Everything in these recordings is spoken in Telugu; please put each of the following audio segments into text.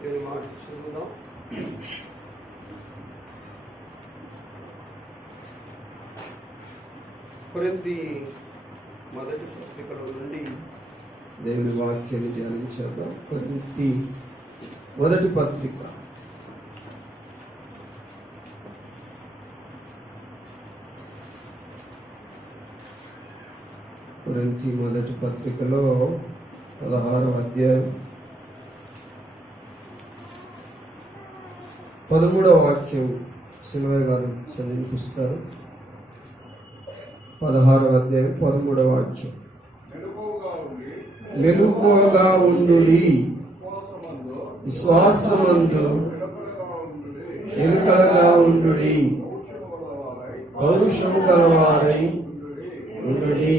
నేను మాట చదువుదాం. కొరింథీ మొదటి పత్రికలో నుండి దేవుని వాక్యాన్ని ధ్యానించేద్దాం. కొరింథీ మొదటి పత్రిక కొరింథీ మొదటి పత్రికలో 16వ అధ్యాయం 13వ వాక్యం సిల్వయ్య గారు చదివిపిస్తారు. 16వ అధ్యాయం 13వ వాక్యం. మెలకువగా ఉండుడి, విశ్వాసమందు నిలకడగా ఉండుడి, పౌరుషము గలవారై ఉండుడి,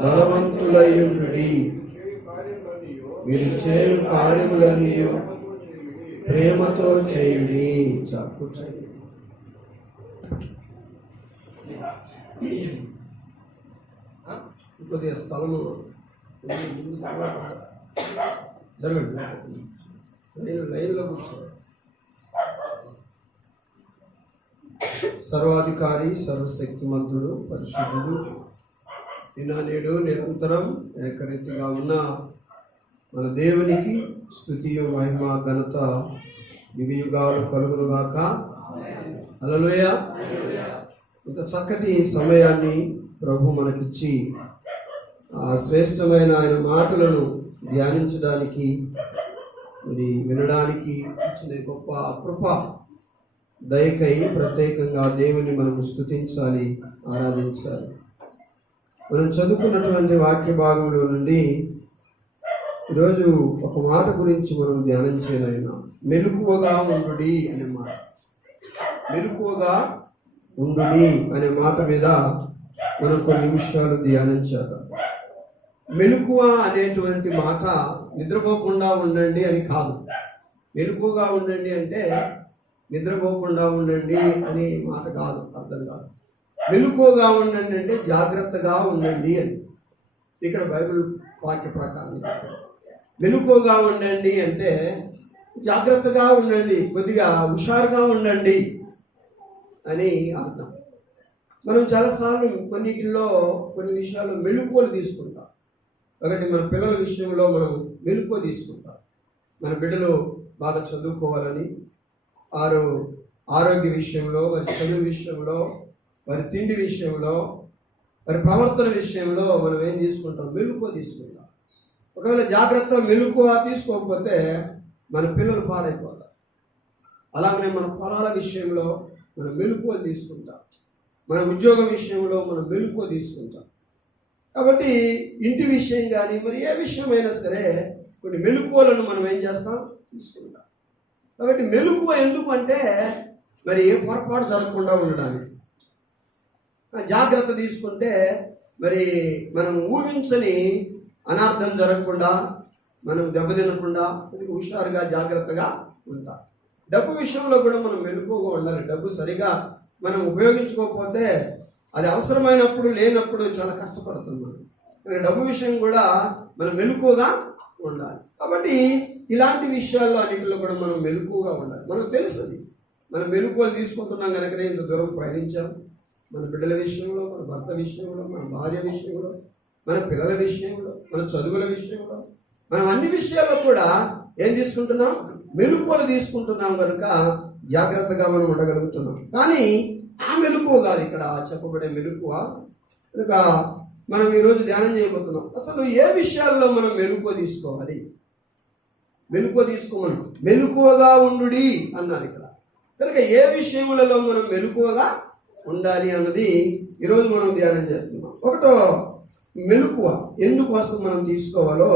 బలవంతులై ఉండుడి, మీరు చేయు కార్యములన్నీ ప్రేమతో చేయుడి. కూర్చోండి. కొద్దిగా స్థలము జరగండి, లైన్లో కూర్చోండి. సర్వాధికారి, సర్వశక్తిమంతుడు, పరిశుద్ధుడు, నిన్ననేడు నిరంతరం ఏకరీతిగా ఉన్న మన దేవునికి స్తుతియు మహిమ ఘనత యుగయుగాలు కలుగునుగాక. హల్లెలూయా. ఇంత చక్కటి సమయాన్ని ప్రభు మనకిచ్చి ఆ శ్రేష్టమైన ఆయన మాటలను ధ్యానించడానికి, మరి వినడానికి ఇచ్చిన గొప్ప కృప దయకై ప్రత్యేకంగా దేవుని మనం స్తుతించాలి, ఆరాధించాలి. మనం చదువుకున్నటువంటి వాక్య భాగంలో నుండి ఈరోజు ఒక మాట గురించి మనం ధ్యానం చేయలేనాం. మెలకువగా ఉండుడి అనే మాట. మెలకువగా ఉండుడి అనే మాట మీద మనం కొన్ని నిమిషాలు ధ్యానం చేద్దాం. మెలకువ అనేటువంటి మాట నిద్రపోకుండా ఉండండి అని కాదు. మెలకువగా ఉండండి అంటే నిద్రపోకుండా ఉండండి అనే మాట కాదు, అర్థం కాదు. మెలకువగా ఉండండి అంటే జాగ్రత్తగా ఉండండి అని ఇక్కడ బైబిల్ వాక్య ప్రకారం. మెలకువగా ఉండండి అంటే జాగ్రత్తగా ఉండండి, కొద్దిగా హుషారుగా ఉండండి అని అర్థం. మనం చాలాసార్లు కొన్నిటిలో కొన్ని విషయాల్లో మెలకువలు తీసుకుంటాం. ఒకటి, మన పిల్లల విషయంలో మనం మెలకువ తీసుకుంటాం. మన బిడ్డలు బాగా చదువుకోవాలని, ఆరోగ్య విషయంలో, వారి చదువు విషయంలో, వారి తిండి విషయంలో, వారి ప్రవర్తన విషయంలో మనం ఏం తీసుకుంటాం? మెలకువ తీసుకుంటాం. ఒకవేళ జాగ్రత్త మెలకువ తీసుకోకపోతే మన పిల్లలు పాడైపోతారు. అలాగనే మన పొలాల విషయంలో మనం మెలకువలు తీసుకుంటాం. మన ఉద్యోగం విషయంలో మనం మెలకువ తీసుకుంటాం. కాబట్టి ఇంటి విషయం కానీ మరి ఏ విషయమైనా సరే కొన్ని మెలకువలను మనం ఏం చేస్తాం? తీసుకుంటాం. కాబట్టి మెలకువ ఎందుకు అంటే మరి ఏ పొరపాటు జరగకుండా ఉండడానికి. జాగ్రత్త తీసుకుంటే మరి మనం ఊహించని అనార్థం జరగకుండా, మనం దెబ్బతినకుండా హుషారుగా జాగ్రత్తగా ఉంటాం. డబ్బు విషయంలో కూడా మనం మెలకువగా ఉండాలి. డబ్బు సరిగా మనం ఉపయోగించుకోకపోతే అది అవసరమైనప్పుడు లేనప్పుడు చాలా కష్టపడుతుంది మనం. డబ్బు విషయం కూడా మనం మెలకువగా ఉండాలి. కాబట్టి ఇలాంటి విషయాల్లో అన్నింటిలో కూడా మనం మెలకువగా ఉండాలి. మనకు తెలుస్తుంది మనం మెలకువలు తీసుకుంటున్నాం కనుకనే ఇంత దూరం ప్రయాణించాం. మన బిడ్డల విషయంలో, మన భర్త విషయంలో, మన భార్య విషయంలో, మన పిల్లల విషయంలో, మన చదువుల విషయంలో, మనం అన్ని విషయాల్లో కూడా ఏం తీసుకుంటున్నాం? మెలకువలు తీసుకుంటున్నాం కనుక జాగ్రత్తగా మనం ఉండగలుగుతున్నాం. కానీ ఆ మెలకువ కాదు ఇక్కడ చెప్పబడే మెలకువ. కనుక మనం ఈరోజు ధ్యానం చేయబోతున్నాం. అసలు ఏ విషయాల్లో మనం మెలకువ తీసుకోవాలి? మెలకువ తీసుకోమని మెలకువగా ఉండుడి అన్నారు ఇక్కడ. కనుక ఏ విషయములలో మనం మెలకువగా ఉండాలి అన్నది ఈరోజు మనం ధ్యానం చేస్తున్నాం. ఒకటో, మెలకువ ఎందుకు వస్తూ మనం తీసుకోవాలో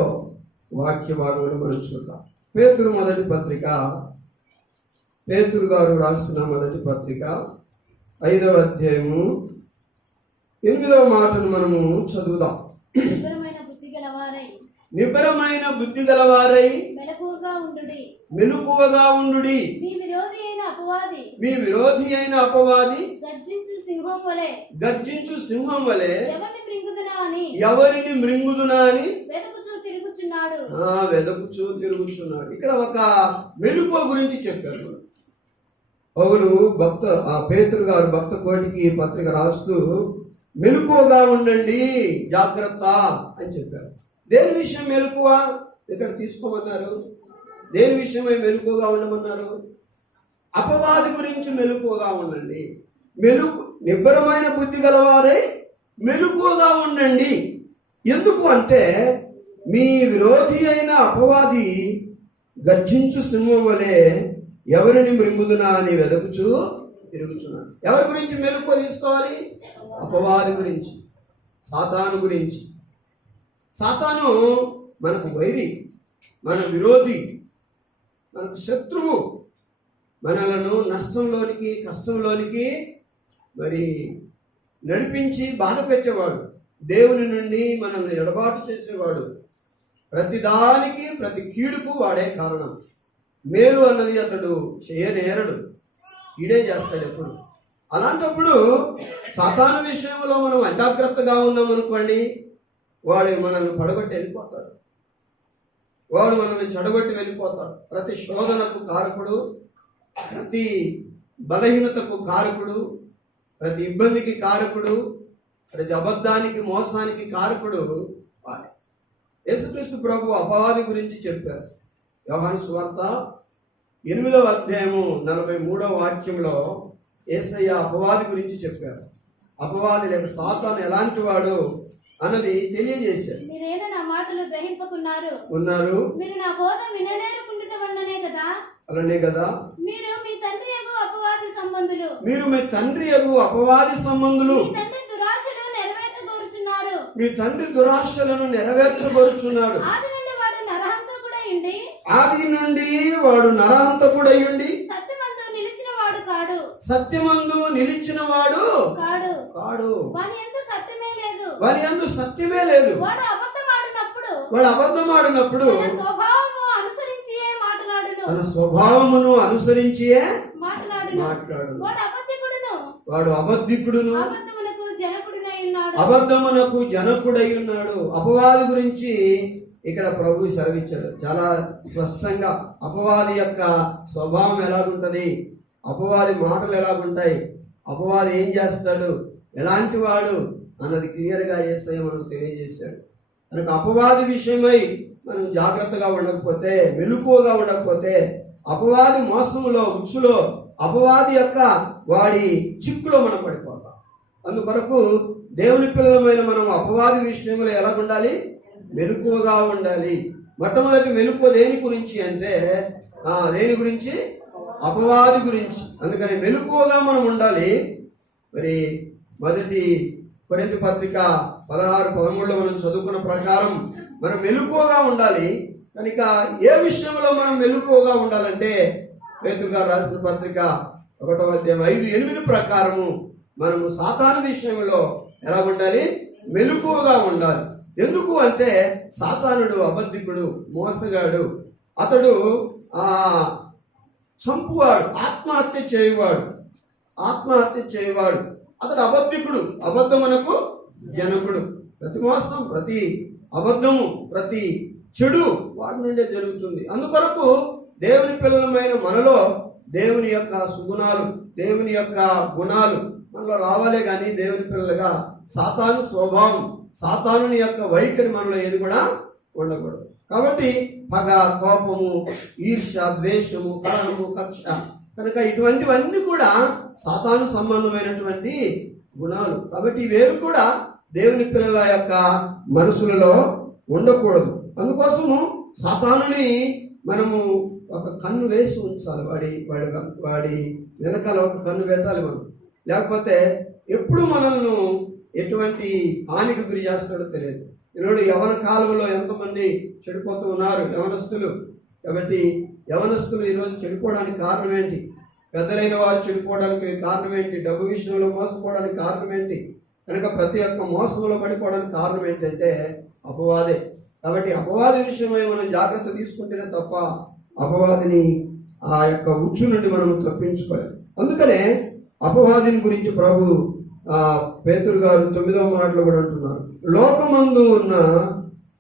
వాక్య భాగంలో మనం చూద్దాం. పేతురు మొదటి పత్రిక, పేతురు గారు రాసిన మొదటి పత్రిక 5వ అధ్యాయము 8వ మాటను మనము చదువుదాం. నిబ్బరమైన బుద్ధి గలవారై మెలకువగా ఉండుడి. మీ విరోధి అయిన అపవాది గర్జించు సింహం వలె ఎవరిని మృంగుదునా అని వెదకుచూ తిరుగుతున్నాడు. ఇక్కడ ఒక మెలకువ గురించి చెప్పారు పౌలు పేతురు గారు భక్త కోటికి పత్రిక రాస్తూ మెలకువగా ఉండండి, జాగ్రత్త అని చెప్పారు. దేని విషయం మెలకువ ఇక్కడ తీసుకోమన్నారు? దేని విషయమై మెలకువగా ఉండమన్నారు? అపవాది గురించి మెలకువగా ఉండండి. నిబ్బరమైన బుద్ధి గలవారై మెలకువగా ఉండండి. ఎందుకు అంటే మీ విరోధి అయిన అపవాది గర్జించు సింహం వలె ఎవరిని మృంగుదునా అని వెదకుచూ తిరుగుతున్నాడు. ఎవరి గురించి మెలకువ తీసుకోవాలి? అపవాది గురించి, సాతాను గురించి. సాతాను మనకు వైరి, మన విరోధి, మనకు శత్రువు. మనలను నష్టంలోనికి, కష్టంలోనికి మరి నడిపించి బాధ పెట్టేవాడు, దేవుని నుండి మనల్ని ఎడబాటు చేసేవాడు. ప్రతిదానికి, ప్రతి కీడుకు వాడే కారణం. మేలు అన్నది అతడు చేయనేరడు, కీడే చేస్తాడు ఎప్పుడు. అలాంటప్పుడు సాతాను విషయంలో మనం అజాగ్రత్తగా ఉన్నామనుకోండి, వాడు మనల్ని పడగొట్టి వెళ్ళిపోతాడు, వాడు మనల్ని చెడగొట్టి వెళ్ళిపోతాడు. ప్రతి శోధనకు కారకుడు, ప్రతి బలహీనతకు కారకుడు, ప్రతి ఇబ్బందికి కారకుడు, ప్రతి అబద్ధానికి, మోసానికి కారకుడు వాడే. యేసుక్రీస్తు ప్రభు అపవాది గురించి చెప్పారు. యోహాను సువార్త 8వ అధ్యాయము 43వ వాక్యంలో యేసయ్య అపవాది గురించి చెప్పారు. అపవాది లేక సాతాను ఎలాంటి వాడు అన్నది తెలియజేశారు. మీరేనా నా మాటలు గ్రహింపకున్నారు ఉన్నారు, మీరు నా బోధ విననేరుకుండుట వల్లనే కదా. అలానే కదా. మీరు మీ తండ్రి యగు అపవాది సంబంధులు, మీరు మీ తండ్రి యగు అపవాది సంబంధులు. మీ తండ్రి దురాశలు నెరవేర్చగోరుచున్నారు, మీ తండ్రి దురాశలను నెరవేర్చగోరుచున్నాడు. ఆది నుండి వాడు నరహంతకుడయుండి, ఆది నుండి వాడు నరహంతకుడయుండి సత్యమందు నిలిచిన వాడు కాడు, సత్యమందు నిలిచిన వాడు కాడు కాడు. వాని యందు సత్యమే లేదు, వాని యందు సత్యమే లేదు. వాడు అబద్ధమాడినప్పుడు తన స్వభావము అనుసరించియే మాట్లాడును, తన స్వభావమును అనుసరించియే మాట్లాడును. వాడు అబద్ధికుడును, అబద్ధమునకు జనకుడై ఉన్నాడు. అపవాది గురించి ఇక్కడ ప్రభు సెలవిచ్చాడు చాలా స్పష్టంగా. అపవాది యొక్క స్వభావం ఎలాగుంటది, అపవాది మాటలు ఎలాగుంటాయి, అపవాది ఏం చేస్తాడు, ఎలాంటి వాడు అన్నది క్లియర్గా యేసయ్య మనకు తెలియజేశాడు. కనుక అపవాది విషయమై మనం జాగ్రత్తగా ఉండకపోతే, మెలకువగా ఉండకపోతే, అపవాది మోసములో, ఉచ్చులో, అపవాది యొక్క వాడి చిక్కులో మనం పడిపోతాం. అందుకొరకు దేవుని పిల్లలమైన మనం అపవాది విషయంలో ఎలా ఉండాలి? మెలకువగా ఉండాలి. మొట్టమొదటి మెలకువ దేని గురించి అంటే దేని గురించి? అపవాది గురించి. అందుకని మెలకువగా మనం ఉండాలి. మరి మొదటి కొరింథీ పత్రిక 16-13 మనం చదువుకున్న ప్రకారం మనం మెలకువగా ఉండాలి. కనుక ఏ విషయంలో మనం మెలకువగా ఉండాలంటే పేతురు గారు రాసిన పత్రిక 1వ అధ్యాయం 5-8 ప్రకారము మనము సాతాను విషయంలో ఎలా ఉండాలి? మెలకువగా ఉండాలి. ఎందుకు అంటే సాతానుడు అబద్ధికుడు, మోసగాడు, అతడు చంపువాడు, ఆత్మహత్య చేయవాడు, అతడు అబద్ధికుడు, అబద్ధమునకు జనకుడు. ప్రతి మోసం, ప్రతి అబద్ధము, ప్రతి చెడు వాడి నుండే జరుగుతుంది. అందుకొరకు దేవుని పిల్లలమైన మనలో దేవుని యొక్క సుగుణాలు, దేవుని యొక్క గుణాలు మనలో రావాలే కానీ దేవుని పిల్లలుగా సాతాను స్వభావం, సాతానుని యొక్క వైఖరి మనలో ఏది కూడా ఉండకూడదు. కాబట్టి పగ, కోపము, ఈర్ష్య, ద్వేషము, కలహము, కక్ష, కనుక ఇటువంటివన్నీ కూడా సాతాను సంబంధమైనటువంటి గుణాలు. కాబట్టి ఇవేవి కూడా దేవుని పిల్లల యొక్క మనసులలో ఉండకూడదు. అందుకోసము సాతానుని మనము ఒక కన్ను వేసి ఉంచాలి. వాడి వెనకాల ఒక కన్ను పెట్టాలి మనం. లేకపోతే ఎప్పుడు మనల్ని ఎటువంటి హానికి గురి చేస్తాడో తెలియదు. ఈనాడు యవన కాలంలో ఎంతమంది చెడిపోతూ ఉన్నారు యవనస్తులు. కాబట్టి యవనస్తులు ఈరోజు చెడిపోవడానికి కారణం ఏంటి? పెద్దలైన వారు చెడిపోవడానికి కారణం ఏంటి? డబ్బు విషయంలో మోసపోవడానికి కారణం ఏంటి? కనుక ప్రతి ఒక్క మోసంలో పడిపోవడానికి కారణం ఏంటంటే అపవాదే. కాబట్టి అపవాది విషయమై మనం జాగ్రత్త తీసుకుంటేనే తప్ప అపవాదిని ఆ యొక్క ఉచ్చు నుండి మనం తప్పించుకోలేం. అందుకనే అపవాదిని గురించి ప్రభు పేతురు గారు 9వ మాటలో కూడా అంటున్నారు, లోకమందు ఉన్న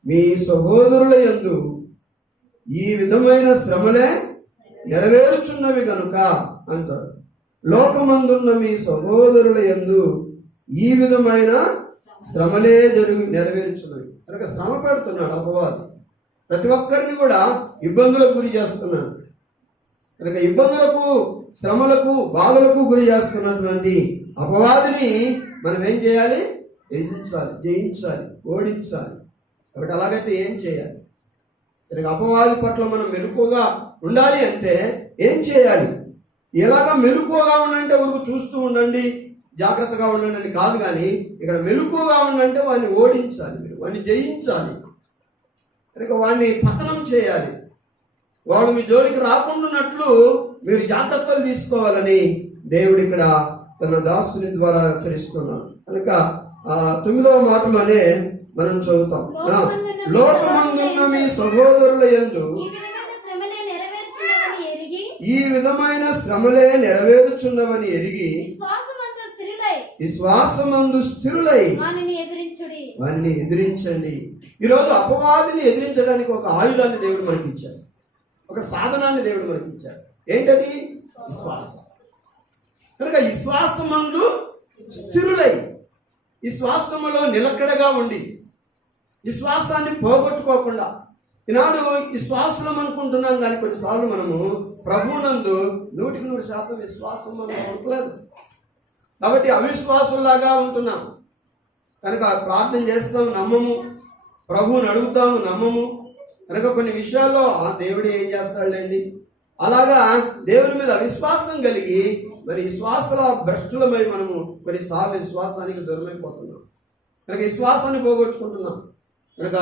మీ సహోదరుల యందు ఈ విధమైన శ్రమలే నెరవేరుచున్నవి గనుక అంటారు. లోకమందున్న మీ సహోదరుల యందు ఈ విధమైన శ్రమలే నెరవేరుచున్నవి కనుక శ్రమ పెడుతున్నాడు అపవాది. ప్రతి ఒక్కరిని కూడా ఇబ్బందులకు గురి చేస్తున్నాడు. కనుక ఇబ్బందులకు, శ్రమలకు, బాధలకు గురి చేస్తున్నటువంటి అపవాదిని మనం ఏం చేయాలి? ఎదిరించాలి, జయించాలి, ఓడించాలి. కాబట్టి అలాగైతే ఏం చేయాలి? కనుక అపవాది పట్ల మనం మెలకువగా ఉండాలి అంటే ఏం చేయాలి? ఎలాగా మెలకువగా ఉండంటే ఊరికి చూస్తూ ఉండండి, జాగ్రత్తగా ఉండండి అని కాదు. కానీ ఇక్కడ మెలకువగా ఉండంటే వాడిని ఓడించాలి, మీరు వాడిని జయించాలి. కనుక వాడిని పతనం చేయాలి. వాడు మీ జోలికి రాకుండాన్నట్లు మీరు జాగ్రత్తలు తీసుకోవాలని దేవుడు ఇక్కడ తన దాసుని ద్వారా హెచ్చరిస్తున్నాడు. కనుక 9వ మాటలోనే మనం చదువుతాం, లోకమందున్న మీ సహోదరుల యందు ఈ విధమైన శ్రమలే నెరవేరుచున్నవని ఎరిగి విశ్వాసమందు స్థిరులై వారిని ఎదిరించండి. ఈరోజు అపవాదిని ఎదిరించడానికి ఒక ఆయుధాన్ని దేవుడు మనకి ఇచ్చాడు, ఒక సాధనాన్ని దేవుడు మనకి ఇచ్చాడు. ఏంటది? విశ్వాసం. కనుక విశ్వాసమందు స్థిరులై, విశ్వాసములో నిలకడగా ఉండి, విశ్వాసాన్ని పోగొట్టుకోకుండా. ఈనాడు విశ్వాసం అనుకుంటున్నాం కానీ కొన్నిసార్లు మనము ప్రభువునందు 100% విశ్వాసం మనం ఉండలేదు. కాబట్టి అవిశ్వాసంలాగా ఉంటున్నాం. కనుక ప్రార్థన చేస్తాం, నమ్మము, ప్రభువుని అడుగుతాము, నమ్మము. కనుక కొన్ని విషయాల్లో దేవుడు ఏం చేస్తాడులేండి, అలాగా దేవుని మీద విశ్వాసం కలిగి మరి విశ్వాసాల భ్రష్టులమై మనము కొన్నిసార్లు విశ్వాసానికి దూరమైపోతున్నాం. కనుక విశ్వాసాన్ని పోగొట్టుకుంటున్నాం. కనుక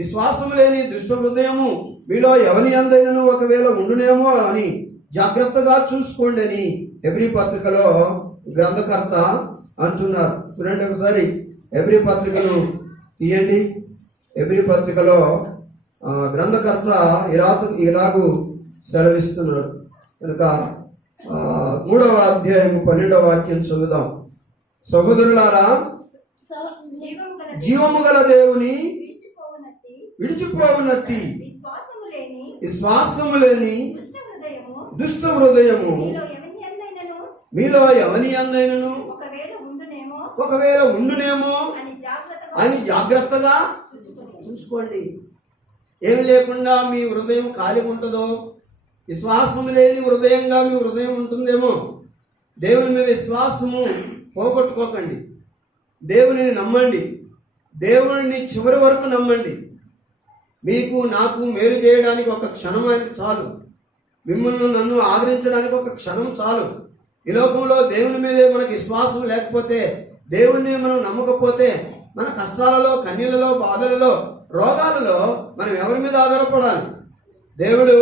విశ్వాసం లేని దుష్ట హృదయము మీలో ఎవరి అందైనను ఒకవేళ ఉండునేమో అని జాగ్రత్తగా చూసుకోండి అని హెబ్రీ పత్రికలో గ్రంథకర్త అంటున్నారు. చూడండి ఒకసారి హెబ్రీ పత్రికను తీయండి. హెబ్రీ పత్రికలో గ్రంథకర్త ఇలాగూ సెలవిస్తున్నాడు. కనుక 3వ అధ్యాయము 12వ వాక్యం చదువుదాం. సహోదరులారా, జీవము గల దేవుని విడిచిపోవునట్టి విశ్వాసము లేని దుష్ట హృదయము మీలో ఎవని అందైనను ఒకవేళ ఉండునేమో అని జాగ్రత్తగా చూసుకోండి. ఏమి లేకుండా మీ హృదయం ఖాళీగా ఉంటుందో, విశ్వాసం లేని హృదయంగా మీ హృదయం ఉంటుందేమో. దేవుని మీద విశ్వాసము పోగొట్టుకోకండి. దేవునిని నమ్మండి, దేవుడిని చివరి వరకు నమ్మండి. మీకు నాకు మేలు చేయడానికి ఒక క్షణం ఆయనకు చాలు, మిమ్మల్ని నన్ను ఆదరించడానికి ఒక క్షణం చాలు. ఈ లోకంలో దేవుని మీదే మనకు విశ్వాసం లేకపోతే, దేవుణ్ణి మనం నమ్మకపోతే, మన కష్టాలలో, కన్నీళ్ళలో, బాధలలో, రోగాలలో మనం ఎవరి మీద ఆధారపడాలి? దేవుడు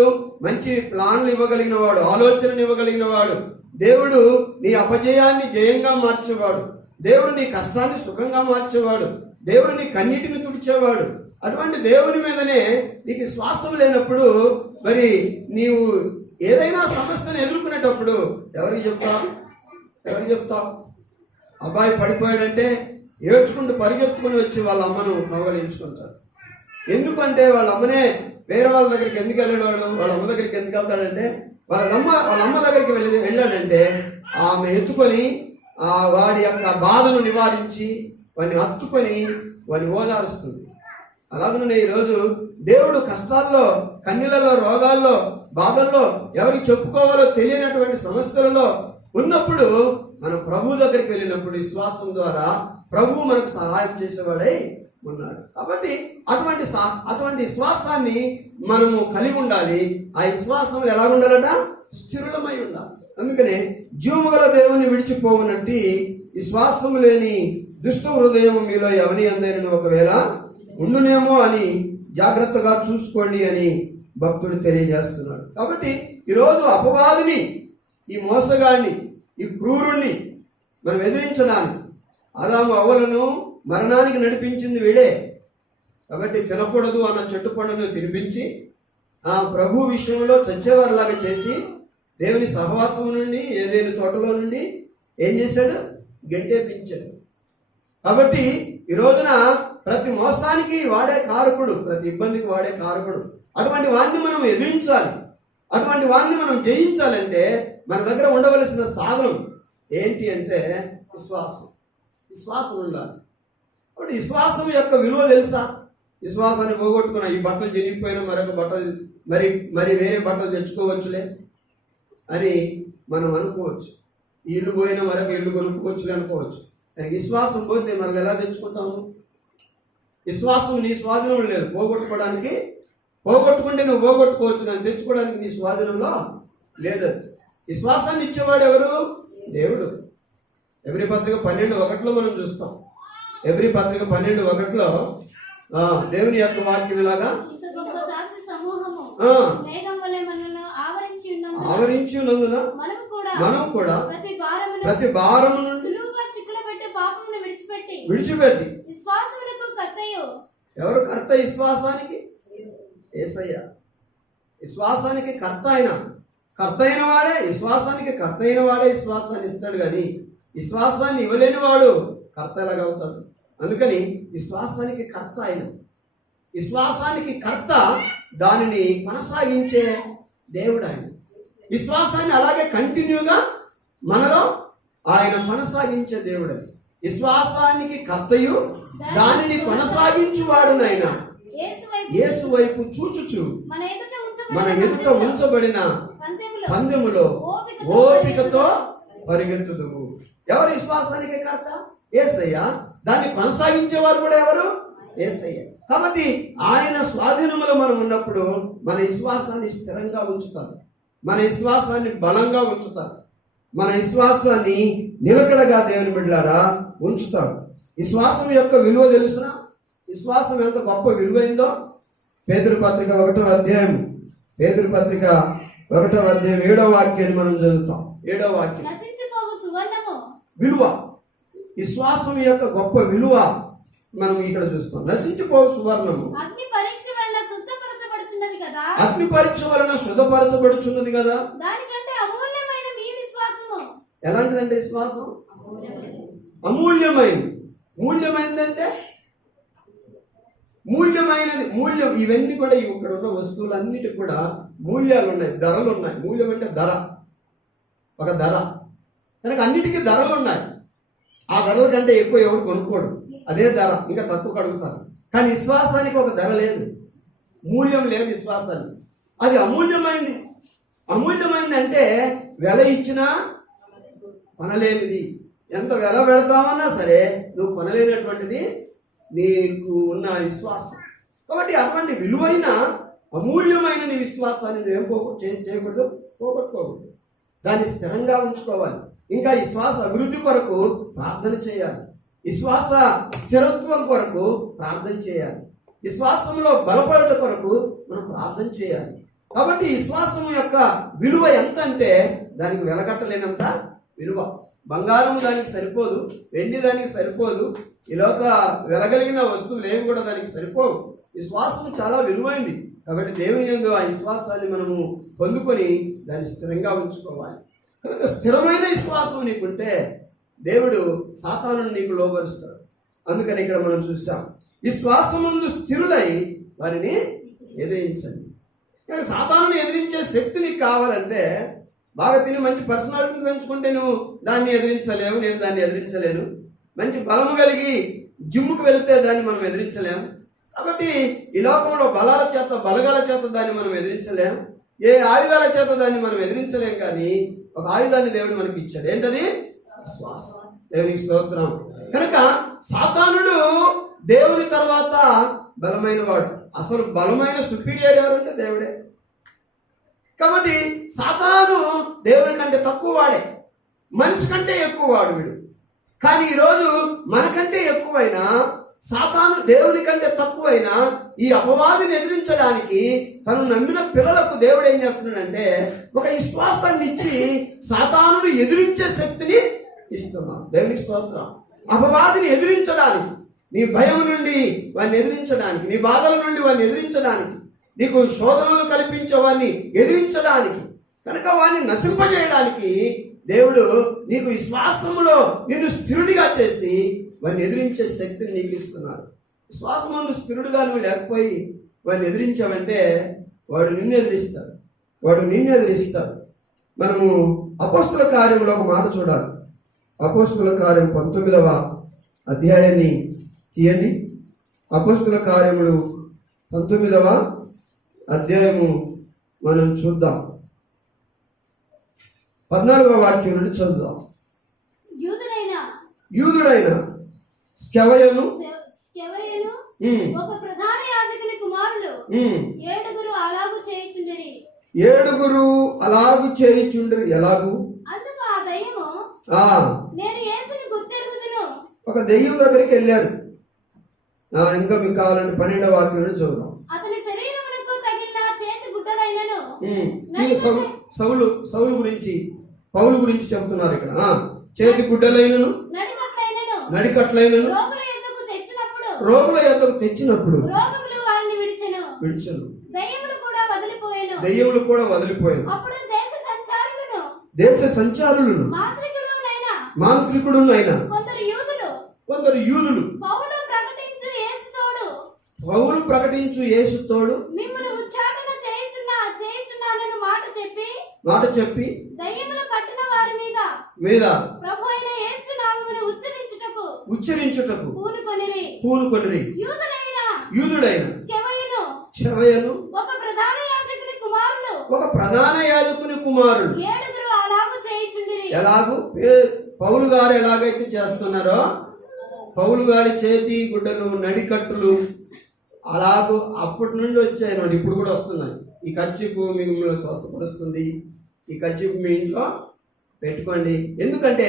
మంచి ప్లాన్లు ఇవ్వగలిగిన వాడు, ఆలోచనలు ఇవ్వగలిగిన వాడు. దేవుడు నీ అపజయాన్ని జయంగా మార్చేవాడు. దేవుడు నీ కష్టాన్ని సుఖంగా మార్చేవాడు. దేవుడు నీ కన్నీటిని తుడిచేవాడు. అటువంటి దేవుని మీదనే నీకు శ్వాసం లేనప్పుడు మరి నీవు ఏదైనా సమస్యను ఎదుర్కొనేటప్పుడు ఎవరికి చెప్తావు? అబ్బాయి పడిపోయాడంటే ఏడ్చుకుంటూ పరిగెత్తుకుని వచ్చి వాళ్ళ అమ్మను కౌగలించుకుంటాడు. ఎందుకంటే వాళ్ళ అమ్మనే వేరే వాళ్ళ దగ్గరికి ఎందుకు వెళ్ళాడు, వాళ్ళ అమ్మ దగ్గరికి ఎందుకు వెళ్తాడంటే వాళ్ళ అమ్మ దగ్గరికి వెళ్ళాడంటే ఆమె ఎత్తుకొని వాడి యొక్క బాధను నివారించి వాడిని హత్తుకొని వాడిని ఓదారుస్తుంది. అలాగనే ఈరోజు దేవుడు కష్టాల్లో, కన్నీళ్ళలో, రోగాల్లో, బాధల్లో, ఎవరికి చెప్పుకోవాలో తెలియనటువంటి సమస్యలలో ఉన్నప్పుడు మనం ప్రభు దగ్గరికి వెళ్ళినప్పుడు విశ్వాసం ద్వారా ప్రభు మనకు సహాయం చేసేవాడై ఉన్నాడు. కాబట్టి అటువంటి విశ్వాసాన్ని మనము కలిగి ఉండాలి. ఆ విశ్వాసంలో ఎలా ఉండాలట? స్థిరులమై ఉండాలి. అందుకనే జీవము గల దేవుని విడిచిపోవునట్టి విశ్వాసం లేని దుష్ట హృదయం మీలో ఎవని అందైనను ఒకవేళ ఉండునేమో అని జాగ్రత్తగా చూసుకోండి అని భక్తుడు తెలియజేస్తున్నాడు. కాబట్టి ఈరోజు అపవాదిని, ఈ మోసగాడిని, ఈ క్రూరుణ్ణి మనం ఎదిరించడానికి ఆదాము అవ్వలను మరణానికి నడిపించింది వీడే. కాబట్టి తినకూడదు అన్న చెట్టు పండును తినిపించి ఆ ప్రభు విషయంలో చచ్చేవారిలాగా చేసి దేవుని సహవాసం నుండి ఏదేని తోటలో నుండి ఏం చేశాడు? గెంటేపించాడు. కాబట్టి ఈ రోజున ప్రతి మోసానికి వాడే కారకుడు, ప్రతి ఇబ్బందికి వాడే కారకుడు. అటువంటి వాడిని మనం ఎదిరించాలి. అటువంటి వాడిని మనం జయించాలంటే మన దగ్గర ఉండవలసిన సాధనం ఏంటి అంటే విశ్వాసం. విశ్వాసం ఉండాలి. కాబట్టి విశ్వాసం యొక్క విలువ తెలుసా? విశ్వాసాన్ని పోగొట్టుకున్న ఈ బట్టలు జరిగిపోయినా మరొక బట్టలు మరి వేరే బట్టలు తెచ్చుకోవచ్చులే అని మనం అనుకోవచ్చు. ఈ ఇల్లు పోయినా మరొక ఇల్లు కొనుక్కోవచ్చులే అనుకోవచ్చు. కానీ విశ్వాసం పోతే మనం ఎలా తెచ్చుకుంటాము? విశ్వాసం నీ స్వాధీనం లేదు. పోగొట్టుకుంటే నువ్వు పోగొట్టుకోవచ్చు, కానీ తెచ్చుకోవడానికి నీ స్వాధీనంలో లేదు. విశ్వాసాన్ని ఇచ్చేవాడు ఎవరు? దేవుడు. ఎబ్రీ పత్రిక 12:1 మనం చూస్తాం. ఎబ్రీ పత్రిక 12:1 దేవుని యొక్క వాక్యం ఇలాగా ఆవరించి ఉన్నందున మనం కూడా ప్రతి భారమును విడిచిపెట్టి ఎవరు కర్త విశ్వాసానికి? యేసయ్య. విశ్వాసానికి కర్త అయిన వాడే, విశ్వాసానికి కర్త అయిన వాడే విశ్వాసాన్ని ఇస్తాడు. కానీ విశ్వాసాన్ని ఇవ్వలేని వాడు కర్త ఎలాగా అవుతాడు? అందుకని విశ్వాసానికి కర్త విశ్వాసానికి కర్త, దానిని కొనసాగించే దేవుడు ఆయన. విశ్వాసాన్ని అలాగే కంటిన్యూగా మనలో ఆయన కొనసాగించే దేవుడు. విశ్వాసానికి కర్తయు దానిని కొనసాగించువాడునైనా యేసు వైపు చూచుచు మన ఎదుట ఉంచబడిన పందెములో ఓపికతో పరిగెత్తుదుము. ఎవరు విశ్వాసానికి కర్త? యేసయ్య. దాన్ని కొనసాగించేవారు కూడా ఎవరు? యేసయ్య. కాబట్టి ఆయన స్వాధీనంలో మనం ఉన్నప్పుడు మన విశ్వాసాన్ని స్థిరంగా ఉంచుతారు, మన విశ్వాసాన్ని బలంగా ఉంచుతారు, మన విశ్వాసాన్ని నిలకడగా దేవుని బిడ్డలారా ఉంచుతాడు. విశ్వాసం యొక్క విలువ తెలుసునా? విశ్వాసం ఎంత గొప్ప విలువైందో పేతురు పత్రిక 1వ అధ్యాయం 7వ వాక్యాన్ని మనం చదువుతాం. 7వ వాక్యం విలువ, విశ్వాసం యొక్క గొప్ప విలువ మనం ఇక్కడ చూస్తాం. నశించిపోవు సువర్ణము అగ్ని పరీక్ష వలన శుద్ధపరచబడుచున్నది కదా. ఎలాంటిదంటే విశ్వాసం అమూల్యమైనది. మూల్యమైనదంటే మూల్యం. ఇవన్నీ కూడా ఇక్కడ ఉన్న వస్తువులన్నిటికి కూడా మూల్యాలు ఉన్నాయి, ధరలు ఉన్నాయి. మూల్యం అంటే ధర, ఒక ధర. కనుక అన్నిటికీ ధరలు ఉన్నాయి. ఆ ధరల కంటే ఎక్కువ ఎవరు కొనుక్కోడు, అదే ధర, ఇంకా తక్కువ కడుగుతారు. కానీ విశ్వాసానికి ఒక ధర లేదు, మూల్యం లేదు విశ్వాసానికి. అది అమూల్యమైంది. అమూల్యమైంది అంటే వెల ఇచ్చినా కొనలేనిది. ఎంత వెల పెడతామన్నా సరే నువ్వు కొనలేనటువంటిది నీకు ఉన్న విశ్వాసం. కాబట్టి అటువంటి విలువైన అమూల్యమైన నీ విశ్వాసాన్ని నువ్వేం చేయకూడదు, పోగొట్టుకోకూడదు. దాన్ని స్థిరంగా ఉంచుకోవాలి. ఇంకా విశ్వాస అభివృద్ధి కొరకు ప్రార్థన చేయాలి. విశ్వాస స్థిరత్వం కొరకు ప్రార్థన చేయాలి. విశ్వాసంలో బలపడట కొరకు మనం ప్రార్థన చేయాలి. కాబట్టి విశ్వాసం యొక్క విలువ ఎంత అంటే దానికి వెలకట్టలేనంత విలువ. బంగారం దానికి సరిపోదు, వెండి దానికి సరిపోదు, ఈ లోక వెలగలిగిన వస్తువులు ఏవి కూడా దానికి సరిపోవు. విశ్వాసం చాలా విలువైంది. కాబట్టి దేవుని యందు ఆ విశ్వాసాన్ని మనము పొందుకొని దాన్ని స్థిరంగా ఉంచుకోవాలి. కనుక స్థిరమైన విశ్వాసం నీకుంటే దేవుడు సాతానుని నీకు లోబరుస్తాడు. అందుకని ఇక్కడ మనం చూసాం, విశ్వాసమందు స్థిరులై వారిని ఎదిరించండి. కనుక సాతానుని ఎదిరించే శక్తి నీకు కావాలంటే బాగా తిని మంచి పర్సనాలిటీని పెంచుకుంటే నువ్వు దాన్ని ఎదిరించలేవు, నేను దాన్ని ఎదిరించలేను. మంచి బలము కలిగి జిమ్ముకు వెళితే దాన్ని మనం ఎదిరించలేము. కాబట్టి ఈ లోకంలో బలగాల చేత దాన్ని మనం ఎదిరించలేము, ఏ ఆయుధాల చేత దాన్ని మనం ఎదిరించలేం. కానీ ఒక ఆయుధాన్ని దేవుడు మనకి ఇచ్చాడు. ఏంటది? విశ్వాసం. దేవునికి స్తోత్రం. కనుక సాతానుడు దేవుని తర్వాత బలమైన వాడు. అసలు బలమైన సుపీరియర్ ఎవరంటే దేవుడే. కాబట్టి సాతాను దేవుని కంటే తక్కువ వాడే, మనిషి కంటే ఎక్కువ వాడు వీడు. కానీ ఈరోజు మనకంటే ఎక్కువైనా, సాతాను దేవుని కంటే తక్కువైనా ఈ అపవాదిని ఎదిరించడానికి తను నమ్మిన పిల్లలకు దేవుడు ఏం చేస్తున్నాడంటే ఒక విశ్వాసాన్ని ఇచ్చి సాతానుని ఎదిరించే శక్తిని ఇస్తున్నాడు. దేవునికి స్తోత్రం. అపవాదిని ఎదిరించడానికి నీ భయం నుండి వాడిని ఎదిరించడానికి, నీ బాధల నుండి వాడిని ఎదిరించడానికి, నీకు శోధనలు కల్పించే వాడిని ఎదిరించడానికి, కనుక వాడిని నశింపజేయడానికి దేవుడు నీకు విశ్వాసములో నిన్ను స్థిరుడిగా చేసి వాడిని ఎదిరించే శక్తిని నీకు ఇస్తున్నాడు. విశ్వాసమును స్థిరుడుగా నువ్వు లేకపోయి వాడిని ఎదిరించావంటే వాడు నిన్ను ఎదిరిస్తాడు, వాడు నిన్ను ఎదిరిస్తాడు. మనము అపోస్తుల కార్యంలో ఒక మాట చూడాలి. అపోస్తుల కార్యం 19వ అధ్యాయాన్ని తీయండి. అపోస్తుల కార్యములు 19వ అధ్యాయము మనం చూద్దాం. 14వ వాక్యం నుండి చదువుదాం. యూదుడైన స్కెవయను ఒక ప్రధాన యాజకుని కుమారులు ఏడుగురు అలాగు చేయుచుండిరి. ఎలాగు? అందుకు ఆ దయ్యము, నేను యేసుని గుర్తెరుగుదును. ఒక దెయ్యం దగ్గరికి వెళ్ళారు. ఇంకా మీకు కావాలంటే 12వ వాక్యం నుండి చదువుదాం. అతని శరీరమునకు తగిలిన చేతి గుడ్డలైనను. సౌలు గురించి పౌలు గురించి చెప్తున్నారు ఇక్కడ. చేతి గుడ్డలైనను నడికట్లైనను రోగుల యొద్దకు తెచ్చినప్పుడు విడిచెను. దెయ్యములు కూడా వదిలిపోయాను. దేశ సంచారులను మాంత్రికుడునైన కొందరు యూదులు పౌలు ప్రకటించు యేసు తోడు మాట చెప్పి దయ్యములు పట్టిన వారి మీద ప్రభువైన యేసు నామమును ఉచ్చరించుటకు పూనుకొనిరి. యూదుడైన స్కెవయను ఒక ప్రధాన యాజకుని కుమారుడు ఎలాగూ పౌలు గారు ఎలాగైతే చేస్తున్నారో, పౌలు గారి చేతి గుడ్డలు నడికట్టులు అలాగూ అప్పటి నుండి వచ్చాయి. ఇప్పుడు కూడా వస్తున్నాయి. ఈ కర్చీపు మిమ్మల్ని స్వస్థపరుస్తుంది, ఈ కర్చీపు మీ ఇంట్లో పెట్టుకోండి. ఎందుకంటే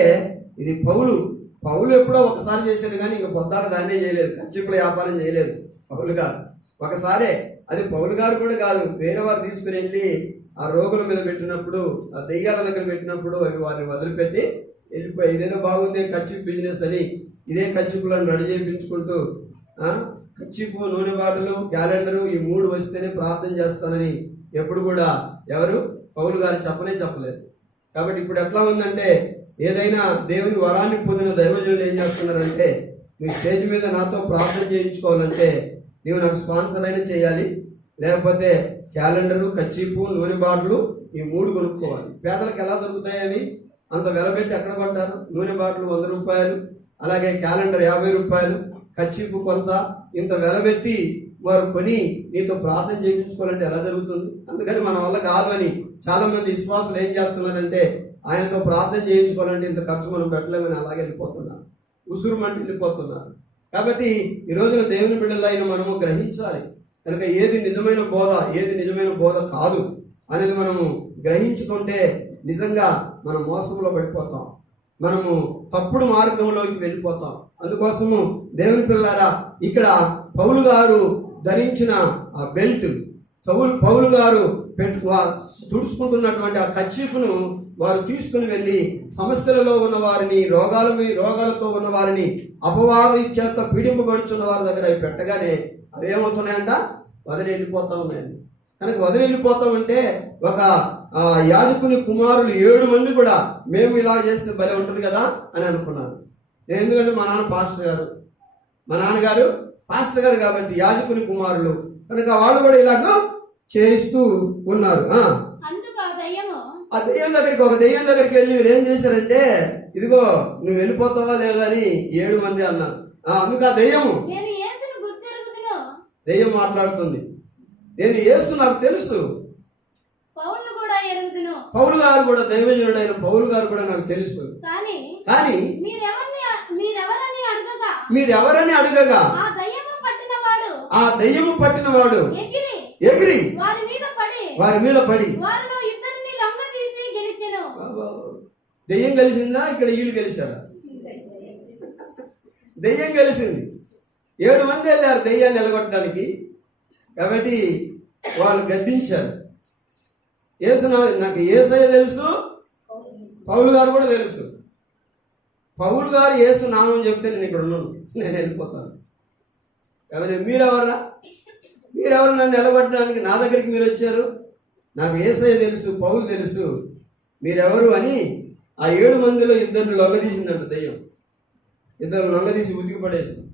ఇది పౌలు ఎప్పుడో ఒకసారి చేశాడు, కానీ ఇంక పొద్దాక దాన్నే చేయలేదు, కర్చీపుల వ్యాపారం చేయలేదు పౌలు గారు. ఒకసారే, అది పౌలు గారు కూడా కాదు, వేరే వారు తీసుకుని వెళ్ళి ఆ రోగుల మీద పెట్టినప్పుడు, ఆ దెయ్యాల దగ్గర పెట్టినప్పుడు అవి వారిని వదిలిపెట్టి వెళ్ళిపోయి, ఇదేదో బాగుంది కర్చీపు బిజినెస్ అని ఇదే కర్చీపులను రెడీ చేయించుకుంటూ కర్చీపు, నూనె బాటలు, క్యాలెండరు ఈ 3 వస్తేనే ప్రార్థన చేస్తానని ఎప్పుడు కూడా ఎవరు పౌలు గారు చెప్పలేదు. కాబట్టి ఇప్పుడు ఎట్లా ఉందంటే, ఏదైనా దేవుని వరాన్ని పొందిన దైవజనులు ఏం చేస్తున్నారంటే, నువ్వు స్టేజ్ మీద నాతో ప్రార్థన చేయించుకోవాలంటే నీవు నాకు స్పాన్సర్ అయినా చేయాలి, లేకపోతే క్యాలెండరు, కర్చీపు, నూనె బాటలు ఈ 3 కొనుక్కోవాలి. పేదలకు ఎలా దొరుకుతాయి అవి? అంత వెలబెట్టి ఎక్కడ కొంటారు? నూనె బాటలు 100 రూపాయలు, అలాగే క్యాలెండర్ 50 రూపాయలు, కర్చీపు కొంత, ఇంత వెలబెట్టి వారు కొని నీతో ప్రార్థన చేయించుకోవాలంటే ఎలా జరుగుతుంది? అందుకని మన వల్ల కాదు అని చాలా మంది విశ్వాసులు ఏం చేస్తున్నారంటే, ఆయనతో ప్రార్థన చేయించుకోవాలంటే ఇంత ఖర్చు మనం పెట్టలేమని అలాగే వెళ్ళిపోతున్నారు, ఉసురు మంటి వెళ్ళిపోతున్నారు. కాబట్టి ఈ రోజున దేవుని బిడ్డలైన మనము గ్రహించాలి. కనుక ఏది నిజమైన బోధ, ఏది నిజమైన బోధ కాదు అనేది మనము గ్రహించుకుంటే నిజంగా మనం మోసంలో పడిపోతాం, మనము తప్పుడు మార్గంలోకి వెళ్ళిపోతాం. అందుకోసము దేవుని పిల్లారా, ఇక్కడ పౌలు గారు ధరించిన ఆ బెల్ట్, పౌలు గారు తుడుచుకుంటున్నటువంటి ఆ కర్చీపును వారు తీసుకుని వెళ్ళి సమస్యలలో ఉన్న వారిని, రోగాలతో ఉన్న వారిని, అపవాది చేత పీడింపబడుచున్న వారి దగ్గర అవి పెట్టగానే అవి ఏమవుతున్నాయంట? వదిలి వెళ్ళిపోతా ఉన్నాయండి. కనుక వదిలి వెళ్ళిపోతా ఉంటే ఒక యాజకుని కుమారులు 7 మంది కూడా మేము ఇలా చేస్తే భలే ఉంటుంది కదా అని అనుకున్నారు. ఎందుకంటే మా నాన్నగారు పాస్టర్ గారు కాబట్టి యాజకుని కుమారులు, కనుక వాళ్ళు కూడా ఇలాగ చేయిస్తూ ఉన్నారు. ఆ దెయ్యం దగ్గరికి, ఒక దెయ్యం దగ్గరికి వెళ్ళి మీరు ఏం చేశారంటే, ఇదిగో నువ్వు వెళ్ళిపోతావా లేదా అని 7 మంది అన్నారు. అందుకు ఆ దెయ్యం మాట్లాడుతుంది, నేను యేసు నాకు తెలుసు, పౌలు గారు కూడా దైవజనుడైన పౌలు గారు కూడా నాకు తెలుసు, కానీ మీరెవరని అడగగా ఆ దయ్యము పట్టినవాడు ఎగిరి వారి మీద పడి దెయ్యం కలిసిందా? ఇక్కడ వీళ్ళు గెలిచారా? దెయ్యం కలిసింది. 7 మంది వెళ్ళారు దెయ్యాన్ని నిలగొట్టడానికి. కాబట్టి వాళ్ళు గద్దించారు. నాకు యేసయ్య తెలుసు, పౌలు గారు కూడా తెలుసు. పౌలు గారు యేసు నామం చెప్తే నేను ఇక్కడ ఉన్నాను, నేను వెళ్ళిపోతాను. ఏమన్నా మీరెవరు నన్ను నిలబడడానికి నా దగ్గరికి మీరు వచ్చారు? నాకు యేసయ్య తెలుసు, పౌలు తెలుసు, మీరెవరు అని ఆ 7 మందిలో 2 లొంగదీసిందంట దెయ్యం. 2 లొంగదీసి ఉతికి పడేసింది.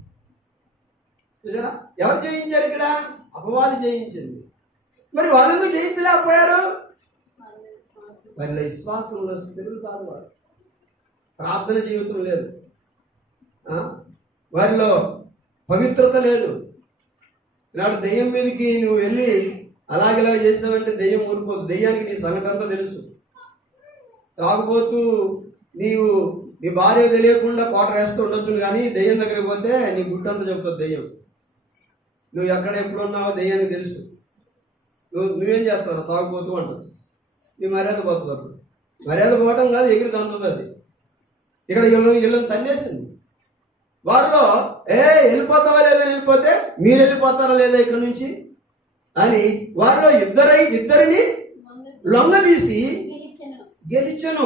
చూసారా? ఎవరు జయించారు ఇక్కడ? అపవాది జయించింది. మరి వాళ్ళెందుకు జయించలేకపోయారు? వాళ్ళ విశ్వాసంలో స్థిరులు కాదు, వారు ప్రార్థన జీవితం లేదు, వారిలో పవిత్రత లేదు. ఈనాడు దెయ్యం మీదకి నువ్వు వెళ్ళి అలాగేలా చేసావంటే దెయ్యం ఊరుకోదు. దెయ్యానికి నీ సంగతి అంతా తెలుసు. తాగుబోతూ నీ భార్య తెలియకుండా కోటర్ వేస్తూ ఉండొచ్చు, కానీ దెయ్యం దగ్గరికి పోతే నీ గుట్టంతా చెప్తుంది దెయ్యం. నువ్వు ఎక్కడ ఎప్పుడు ఉన్నావో దెయ్యానికి తెలుసు. నువ్వేం చేస్తావు? తాగుబోతూ అంటావు. నీ మర్యాద పోతుంది. అప్పుడు మర్యాద పోవటం కాదు, ఎగిరి తంతుంది అది. ఇక్కడ ఇళ్ళని తన్నేసింది. వారిలో వెళ్ళిపోతావా లేదా, వెళ్ళిపోతే మీరు వెళ్ళిపోతారా లేదా ఇక్కడ నుంచి అని వారిలో ఇద్దరిని లొంగదీసి గెలిచెను.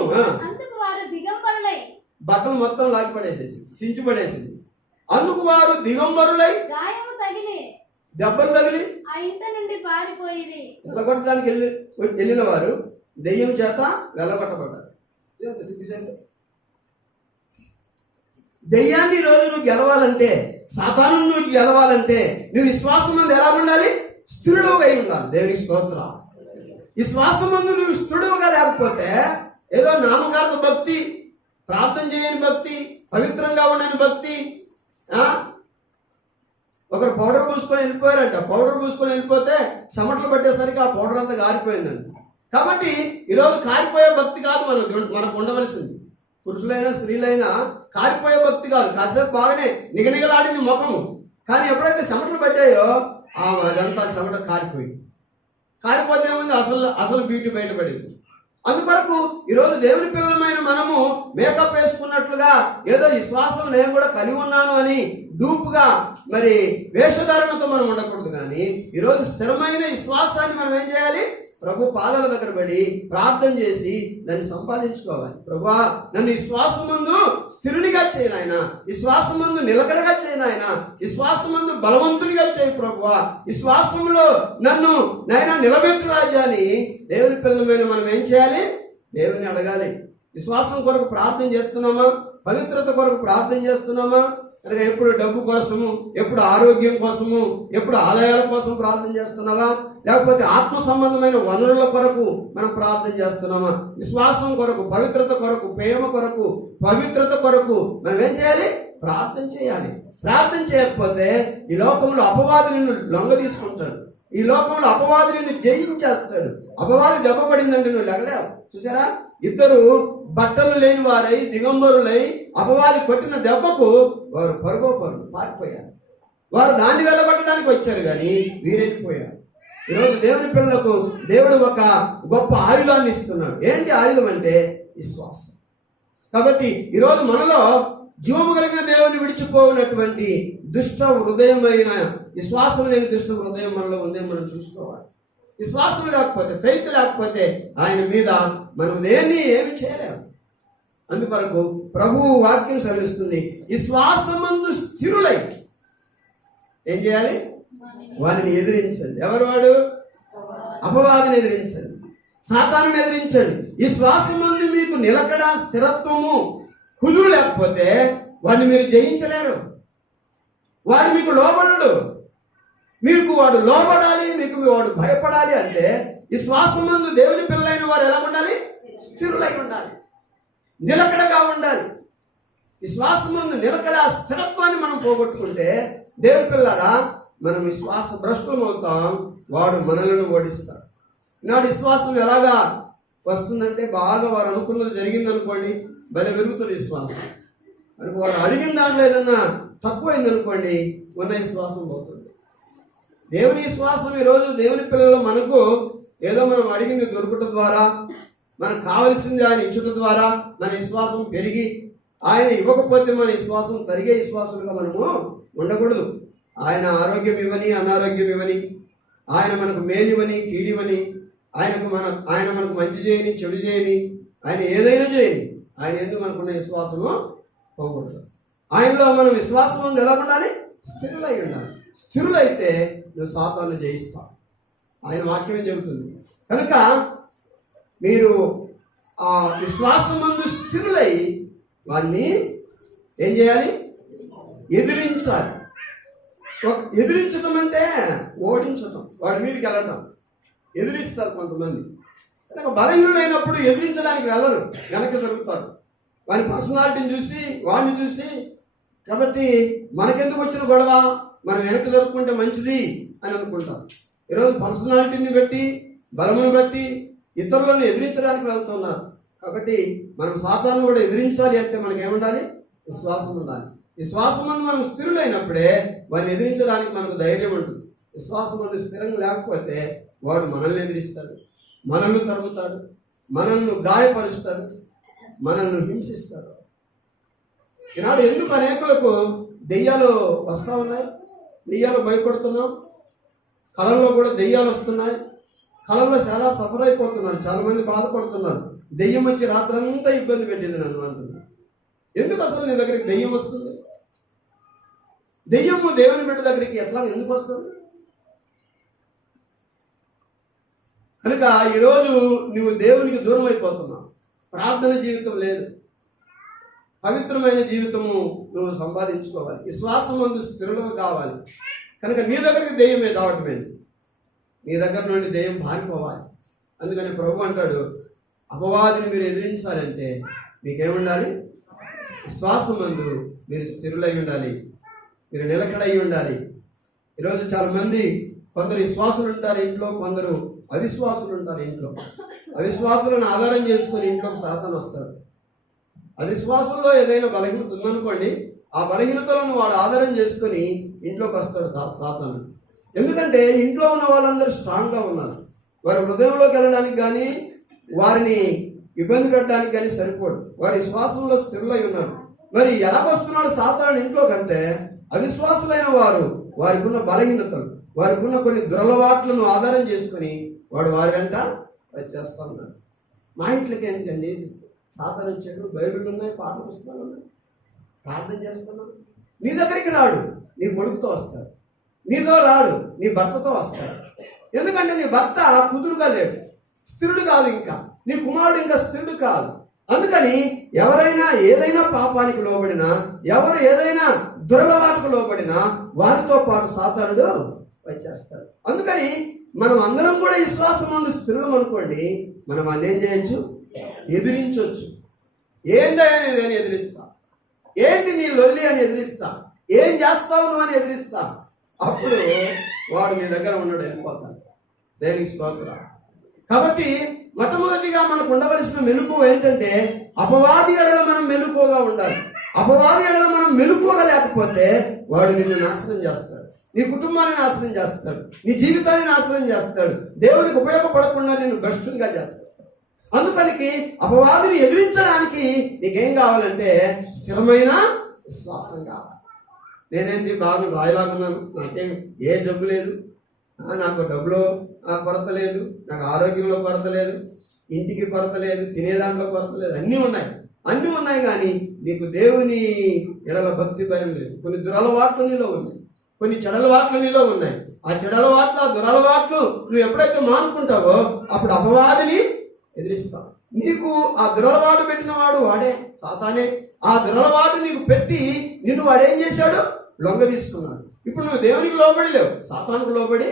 బట్టలు మొత్తం లాగి పడేసేది, చించి పడేసింది. అందుకు వారు దిగంబరులై దెబ్బలు తగిలి వెళ్ళగొట్టడానికి వెళ్ళిన వారు దెయ్యం చేత వెళ్ళగొట్టబడ్డారు. దెయ్యాన్ని రోజు నువ్వు గెలవాలంటే, సాతాను నువ్వు గెలవాలంటే నువ్వు విశ్వాసం మందు ఎలా ఉండాలి? స్థిరుడుగా ఉండాలి. దేవునికి స్తోత్రం. విశ్వాసం మందు నువ్వు స్థిరుడుగా లేకపోతే ఏదో నామకార్థ భక్తి, ప్రార్థన చేయని భక్తి, పవిత్రంగా ఉండని భక్తి. ఒకరు పౌడర్ పూసుకొని వెళ్ళిపోయారంట. పౌడర్ పూసుకొని వెళ్ళిపోతే చెమటలు పట్టేసరికి ఆ పౌడర్ అంతా కారిపోయిందంట. కాబట్టి ఈరోజు కారిపోయే భక్తి కాదు మనకు ఉండవలసింది. పురుషులైనా స్త్రీలైనా కారిపోయే భక్తి కాదు. కాసేపు బాగానే నిగనిగలాడింది ముఖము, కానీ ఎప్పుడైతే చెమటలు పట్టాయో అదంతా చెమట కారిపోతే ఏముంది? అసలు బ్యూటీ బయటపడింది. అందువరకు ఈరోజు దేవుని పిల్లలమైన మనము మేకప్ వేసుకున్నట్లుగా ఏదో విశ్వాసం నేను కూడా కలిగి ఉన్నాను అని డూపుగా మరి వేషధారణతో మనం ఉండకూడదు. కానీ ఈరోజు స్థిరమైన విశ్వాసాన్ని మనం ఏం చేయాలి? ప్రభు పాదాల దగ్గర పడి ప్రార్థన చేసి దాన్ని సంపాదించుకోవాలి. ప్రభువా, నన్ను విశ్వాసమందు స్థిరునిగా చేయి నాయన, విశ్వాసమందు నిలకడగా చేయి నాయన, విశ్వాసమందు బలవంతునిగా చేయి ప్రభువా, విశ్వాసంలో నన్ను నాయన నిలబెట్టు రాజా అని దేవుని పిల్లలమైన మనం ఏం చేయాలి? దేవుని అడగాలి. విశ్వాసం కొరకు ప్రార్థన చేస్తున్నామా? పవిత్రత కొరకు ప్రార్థన చేస్తున్నామా? అనగా ఎప్పుడు డబ్బు కోసము, ఎప్పుడు ఆరోగ్యం కోసము, ఎప్పుడు ఆలయాల కోసం ప్రార్థన చేస్తున్నావా? లేకపోతే ఆత్మ సంబంధమైన వనరుల కొరకు మనం ప్రార్థన చేస్తున్నామా? విశ్వాసం కొరకు, పవిత్రత కొరకు, ప్రేమ కొరకు, పవిత్రత కొరకు మనం ఏం చేయాలి? ప్రార్థన చేయాలి. ప్రార్థన చేయకపోతే ఈ లోకంలో అపవాది నిన్ను లొంగ తీసుకుంటాడు. ఈ లోకంలో అపవాది నిన్ను జయించేస్తాడు. అపవాది దెబ్బ పడిందంటే నువ్వు లెగలేవు. చూసారా? ఇద్దరు బట్టలు లేని వారై దిగంబరులై అపవాది కొట్టిన దెబ్బకు వారు పారిపోయారు. వారు దాన్ని వెళ్ళగొట్టడానికి వచ్చారు, కానీ వీరెళ్ళిపోయారు. ఈరోజు దేవుని పిల్లలకు దేవుడు ఒక గొప్ప ఆయుధాన్ని ఇస్తున్నాడు. ఏంటి ఆయుధం అంటే? విశ్వాసం. కాబట్టి ఈరోజు మనలో జీవము కలిగిన దేవుని విడిచిపోయినటువంటి దుష్ట హృదయమైన విశ్వాసం లేని దుష్ట హృదయం మనలో ఉందే మనం చూసుకోవాలి. విశ్వాసం లేకపోతే, ఫెయిత్ లేకపోతే ఆయన మీద మనం ఏమి చేయలేము. అందుకొరకు ప్రభువు వాక్యం సెలవిస్తుంది, విశ్వాసమందు స్థిరులై ఏం చేయాలి? వారిని ఎదిరించండి. ఎవరు వాడు? అపవాదిని ఎదిరించండి, సాతానుని ఎదిరించండి. విశ్వాసమందు మీకు నిలకడ, స్థిరత్వము, కుదురు లేకపోతే వాడిని మీరు జయించలేరు. వాడు మీకు లోబడడు. మీకు వాడు లోబడాలి, మీకు వాడు భయపడాలి అంటే విశ్వాసమందు దేవుని పిల్లలైన వారు ఎలా ఉండాలి? స్థిరులై ఉండాలి, నిలకడగా ఉండాలి. విశ్వాసమందు నిలకడ, స్థిరత్వాన్ని మనం పోగొట్టుకుంటే దేవుని పిల్లరా మనం విశ్వాస భ్రష్టులం అవుతాం. వాడు మనలను ఓడిస్తాడు. ఈనాడు విశ్వాసం ఎలాగా వస్తుందంటే, బాగా వారు అనుకున్నది జరిగిందనుకోండి, భలే పెరుగుతుంది విశ్వాసం. మనకు వారు అడిగిన దాంట్లో ఏదన్నా తక్కువైందనుకోండి, ఉన్న విశ్వాసం పోతుంది. దేవుని విశ్వాసం ఈరోజు దేవుని పిల్లలు మనకు ఏదో మనం అడిగింది దొరకటం ద్వారా, మనకు కావలసింది ఆయన ఇచ్చుట ద్వారా మన విశ్వాసం పెరిగి, ఆయన ఇవ్వకపోతే మన విశ్వాసం తరిగే విశ్వాసులుగా మనము ఉండకూడదు. ఆయన ఆరోగ్యం ఇవ్వని, అనారోగ్యం ఇవ్వని, ఆయన మనకు మేలివని, కీడివని, ఆయన మనకు మంచి చేయని, చెడు చేయని, ఆయన ఏదైనా చేయని, ఆయన ఎందుకు మనకున్న విశ్వాసము పోకూడదు. ఆయనలో మనం విశ్వాసం ఉంది ఎలా ఉండాలి? స్థిరులై ఉండాలి. స్థిరులైతే నువ్వు సాతాను జయిస్తావు. ఆయన వాక్యమే చెబుతుంది. కనుక మీరు ఆ విశ్వాసమందు స్థిరులై వారిని ఏం చేయాలి? ఎదిరించాలి. ఎదిరించడం అంటే ఓడించటం, వాడి మీదకి వెళ్ళటం. ఎదిరిస్తారు కొంతమంది. కనుక బలహీనులైనప్పుడు ఎదిరించడానికి వెళ్ళరు, వెనక్కి జరుగుతారు. వాడి పర్సనాలిటీని చూసి, వాడిని చూసి, కాబట్టి మనకెందుకు వచ్చిన గొడవ, మనం వెనక్కి జరుపుకుంటే మంచిది అని అనుకుంటారు. ఈరోజు పర్సనాలిటీని బట్టి, బలమును బట్టి ఇతరులను ఎదిరించడానికి వెళ్తున్నారు. కాబట్టి మనం సాతాను కూడా ఎదిరించాలి అంటే మనకి ఏముండాలి? విశ్వాసం ఉండాలి. విశ్వాసం అని మనం స్థిరులైనప్పుడే వాడిని ఎదిరించడానికి మనకు ధైర్యం ఉంటుంది. విశ్వాసం అనేది స్థిరంగా లేకపోతే వాడు మనల్ని ఎదిరిస్తాడు, మనల్ని తరుముతాడు, మనల్ని గాయపరుస్తాడు, మనల్ని హింసిస్తాడు. ఈనాడు ఎందుకు అనేకులకు దెయ్యాలు వస్తూ ఉన్నాయి? దెయ్యాలు భయపడుతున్నాం. కళల్లో కూడా దెయ్యాలు వస్తున్నాయి. కళల్లో చాలా సఫర్ అయిపోతున్నారు, చాలా మంది బాధపడుతున్నారు. దెయ్యం వచ్చి రాత్రంతా ఇబ్బంది పెట్టింది నన్ను అంటున్నాను. ఎందుకు అసలు నీ దగ్గరికి దెయ్యం వస్తుంది? దెయ్యము దేవుని బిడ్డ దగ్గరికి ఎట్లా ఎందుకు వస్తుంది? కనుక ఈరోజు నువ్వు దేవునికి దూరం అయిపోతున్నావు. ప్రార్థన జీవితం లేదు, పవిత్రమైన జీవితము నువ్వు సంపాదించుకోవాలి. విశ్వాసం ముందు స్థిరులు కావాలి. కనుక నీ దగ్గరికి దెయ్యమే రావటమే, నీ దగ్గర నుండి దెయ్యం పారిపోవాలి. అందుకని ప్రభు అంటాడు, అపవాదిని మీరు ఎదిరించాలంటే మీకేముండాలి? విశ్వాసం ముందు మీరు స్థిరులై ఉండాలి, మీరు నిలకడై ఉండాలి. ఈరోజు చాలా మంది, కొందరు విశ్వాసులు ఉంటారు ఇంట్లో, కొందరు అవిశ్వాసులు ఉంటారు ఇంట్లో. అవిశ్వాసులను ఆధారం చేసుకొని ఇంట్లోకి సాతాను వస్తాడు. అవిశ్వాసంలో ఏదైనా బలహీనత ఉందనుకోండి, ఆ బలహీనతలను వాడు ఆధారం చేసుకొని ఇంట్లోకి వస్తాడు సాతాను. ఎందుకంటే ఇంట్లో ఉన్న వాళ్ళందరూ స్ట్రాంగ్గా ఉన్నారు. వారి హృదయంలోకి వెళ్ళడానికి కానీ, వారిని ఇబ్బంది పెట్టడానికి కానీ సరిపోడు. వారి విశ్వాసంలో స్థిరులై ఉన్నారు. మరి ఎలా వస్తున్నాడు సాతాను ఇంట్లో కంటే, అవిశ్వాసులైన వారు వారికి ఉన్న బలహీనతలు, వారికి ఉన్న కొన్ని దురలవాట్లను ఆధారం చేసుకుని వాడు వారి వెంట వచ్చేస్తా ఉన్నాడు. మా ఇంట్లోకి ఏంటండి సాతాను వచ్చాడు, బైబిల్ ఉన్నాయి, పాఠ పుస్తకాలు ఉన్నాయి, ప్రార్థన చేస్తున్నాను. నీ దగ్గరికి రాడు, నీ కొడుకుతో వస్తాడు. నీతో రాడు, నీ భర్తతో వస్తాడు. ఎందుకంటే నీ భర్త కుదురుగా లేడు, స్థిరుడు కాదు, ఇంకా నీ కుమారుడు ఇంకా స్థిరుడు కాదు. అందుకని ఎవరైనా ఏదైనా పాపానికి లోబడినా, ఎవరు ఏదైనా దురలవాటుకు లోబడినా వారితో పాటు సాతానుడు వచ్చేస్తాడు. అందుకని మనం అందరం కూడా విశ్వాసం ముందు స్థిరులం అనుకోండి, మనం అన్ని ఏం చేయొచ్చు? ఎదిరించవచ్చు. ఏంటని నేను ఎదిరిస్తా, ఏంటి నీ లొల్లి అని ఎదిరిస్తా, ఏం చేస్తావు నువ్వు అని ఎదిరిస్తా. అప్పుడు వాడు నీ దగ్గర ఉన్నాడు, వెళ్ళిపోతాడు. దేనికి స్తోత్రం. కాబట్టి మొట్టమొదటిగా మనకు ఉండవలసిన మెలకువ ఏంటంటే, అపవాది ఎడల మనం మెలకువగా ఉండాలి. అపవాది ఎడల మనం మెలకువగా లేకపోతే వాడు నిన్ను నాశనం చేస్తాడు, నీ కుటుంబాన్ని నాశనం చేస్తాడు, నీ జీవితాన్ని నాశనం చేస్తాడు, దేవునికి ఉపయోగపడకుండా నిన్ను భ్రష్టునిగా చేస్తాడు. అందుకనికి అపవాదిని ఎదిరించడానికి నీకేం కావాలంటే స్థిరమైన విశ్వాసం కావాలి. నేనేంటి బాగా రాయలాగున్నాను, నాకేం ఏ జబ్బు లేదు, నాకు డబ్బులో కొరత లేదు, నాకు ఆరోగ్యంలో కొరత లేదు, ఇంటికి కొరత లేదు, తినేదాంట్లో కొరత లేదు, అన్నీ ఉన్నాయి. కానీ నీకు దేవుని ఎడల భక్తి భయం లేదు. కొన్ని దురలవాట్లు నీలో ఉన్నాయి, కొన్ని చెడలవాట్లు నీలో ఉన్నాయి. ఆ చెడలవాట్లు, ఆ దురలవాట్లు నువ్వు ఎప్పుడైతే మానుకుంటావో అప్పుడు అపవాదిని ఎదిరిస్తావు. నీకు ఆ దురలవాటు పెట్టిన వాడు వాడే, సాతానే. ఆ దురలవాటు నీకు పెట్టి నిన్ను వాడేం చేశాడు? లొంగ తీసుకున్నాడు. ఇప్పుడు నువ్వు దేవునికి లోబడి లేవు, సాతానుకు లోబడి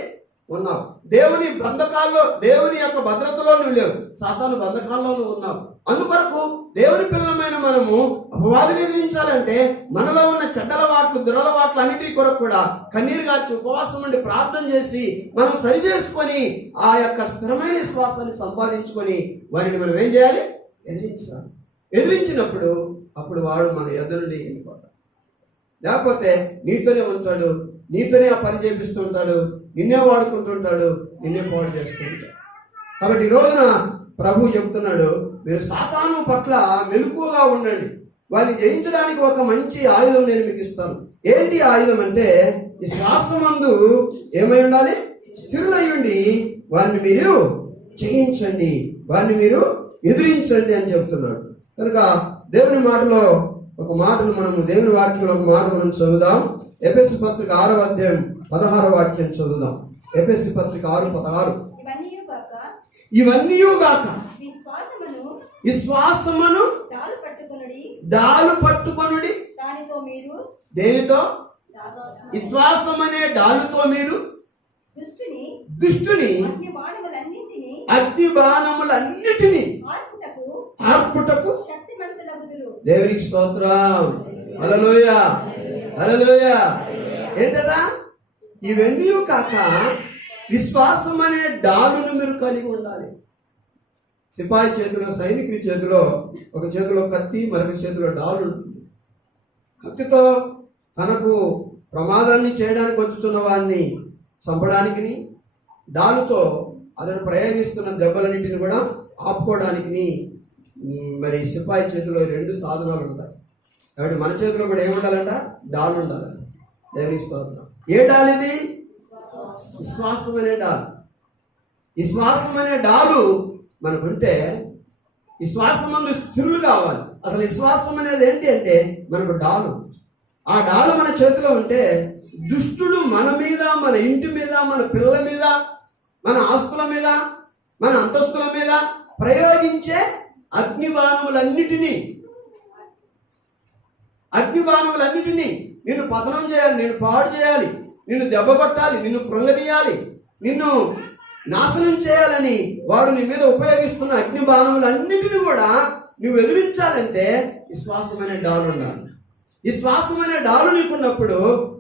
ఉన్నావు. దేవుని బంధకాల్లో, దేవుని యొక్క భద్రతలో నువ్వు లేవు, సాతాను బంధకాల్లో నువ్వు ఉన్నావు. అందుకొరకు దేవుని పిల్లలమైన మనము అపవాదిని ఎదిరించాలంటే మనలో ఉన్న చెడ్డలవాట్లు, దురలవాట్లు అన్నిటి కొరకు కూడా కన్నీరు గార్చి ఉపవాసం నుండి ప్రార్థన చేసి మనం సరి చేసుకొని ఆ యొక్క స్థిరమైన విశ్వాసాన్ని సంపాదించుకొని వారిని మనం ఏం చేయాలి? ఎదిరించాలి. ఎదిరించినప్పుడు అప్పుడు వాడు మన ఎదురుని వెళ్ళిపోతాడు. లేకపోతే నీతోనే ఉంటాడు, నీతోనే ఆ పని చేపిస్తూ ఉంటాడు, నిన్నే వాడుకుంటుంటాడు, నిన్నే పాడు చేస్తూ ఉంటాడు. కాబట్టి ఈ రోజున ప్రభు చెప్తున్నాడు, మీరు సాతాను పట్ల మెలకువగా ఉండండి. వారిని జయించడానికి ఒక మంచి ఆయుధం నేను మీకు ఇస్తాను. ఏంటి ఆయుధం అంటే, ఈ శ్వాసమందు ఏమై ఉండాలి? స్థిరులై ఉండి వారిని మీరు జయించండి, వారిని మీరు ఎదిరించండి అని చెప్తున్నాడు. కనుక దేవుని మాటలో ఒక మాటను మనము దేవుని వాక్యంలో ఒక మాట మనం చదువుదాం. ఎఫెసీ పత్రిక 6వ అధ్యాయం 16వ వాక్యం చదువుదాం. ఎఫెసీ పత్రిక 6:16. ఇవన్నీ గాక విశ్వాసమును డాలు పట్టుకొనుడి. దేనితో? విశ్వాసం అనే డాలుతో మీరు దుష్టుని అగ్ని బాణములన్నిటినీ ఆర్పుటకు దేవునికి స్తోత్రం. హల్లెలూయా, హల్లెలూయా. ఏంటదా? ఇవన్నీ కాక విశ్వాసం అనే డాలును మీరు కలిగి ఉండాలి. సిపాయి చేతిలో, సైనికుడి చేతిలో ఒక చేతిలో కత్తి, మరొక చేతిలో డాలు ఉంటుంది. కత్తితో తనకు ప్రమాదాన్ని చేయడానికి వచ్చుతున్న వాడిని చంపడానికి, డాలుతో అతను ప్రయోగిస్తున్న దెబ్బలన్నింటిని కూడా ఆపుకోవడానికి మరి సిపాయి చేతిలో 2 సాధనాలు ఉంటాయి. కాబట్టి మన చేతిలో కూడా ఏముండాలంట? డాలు ఉండాలంట. దేవుని స్తోత్రం. ఏ డాల్ ఇది? విశ్వాసం అనే డాల్. విశ్వాసం అనే డాలు మనకుంటే విశ్వాసం ముందు స్థిరులు కావాలి. అసలు విశ్వాసం అనేది ఏంటి అంటే మనకు డాలు. ఆ డాలు మన చేతిలో ఉంటే దుష్టుడు మన మీద, మన ఇంటి మీద, మన పిల్లల మీద, మన ఆస్తుల మీద, మన అంతస్తుల మీద ప్రయోగించే అగ్నిబాణములన్నిటినీ నిన్ను పతనం చేయాలి, నిన్ను పాడు చేయాలి, నిన్ను దెబ్బ కొట్టాలి, నిన్ను కృంగదీయాలి, నిన్ను నాశనం చేయాలని వాడు నీ మీద ఉపయోగిస్తున్న అగ్నిబాణములన్నిటిని కూడా నువ్వు ఎదిరించాలంటే విశ్వాసమైన డాలు ఉండాలి. విశ్వాసమైన డాలు నీకున్నప్పుడు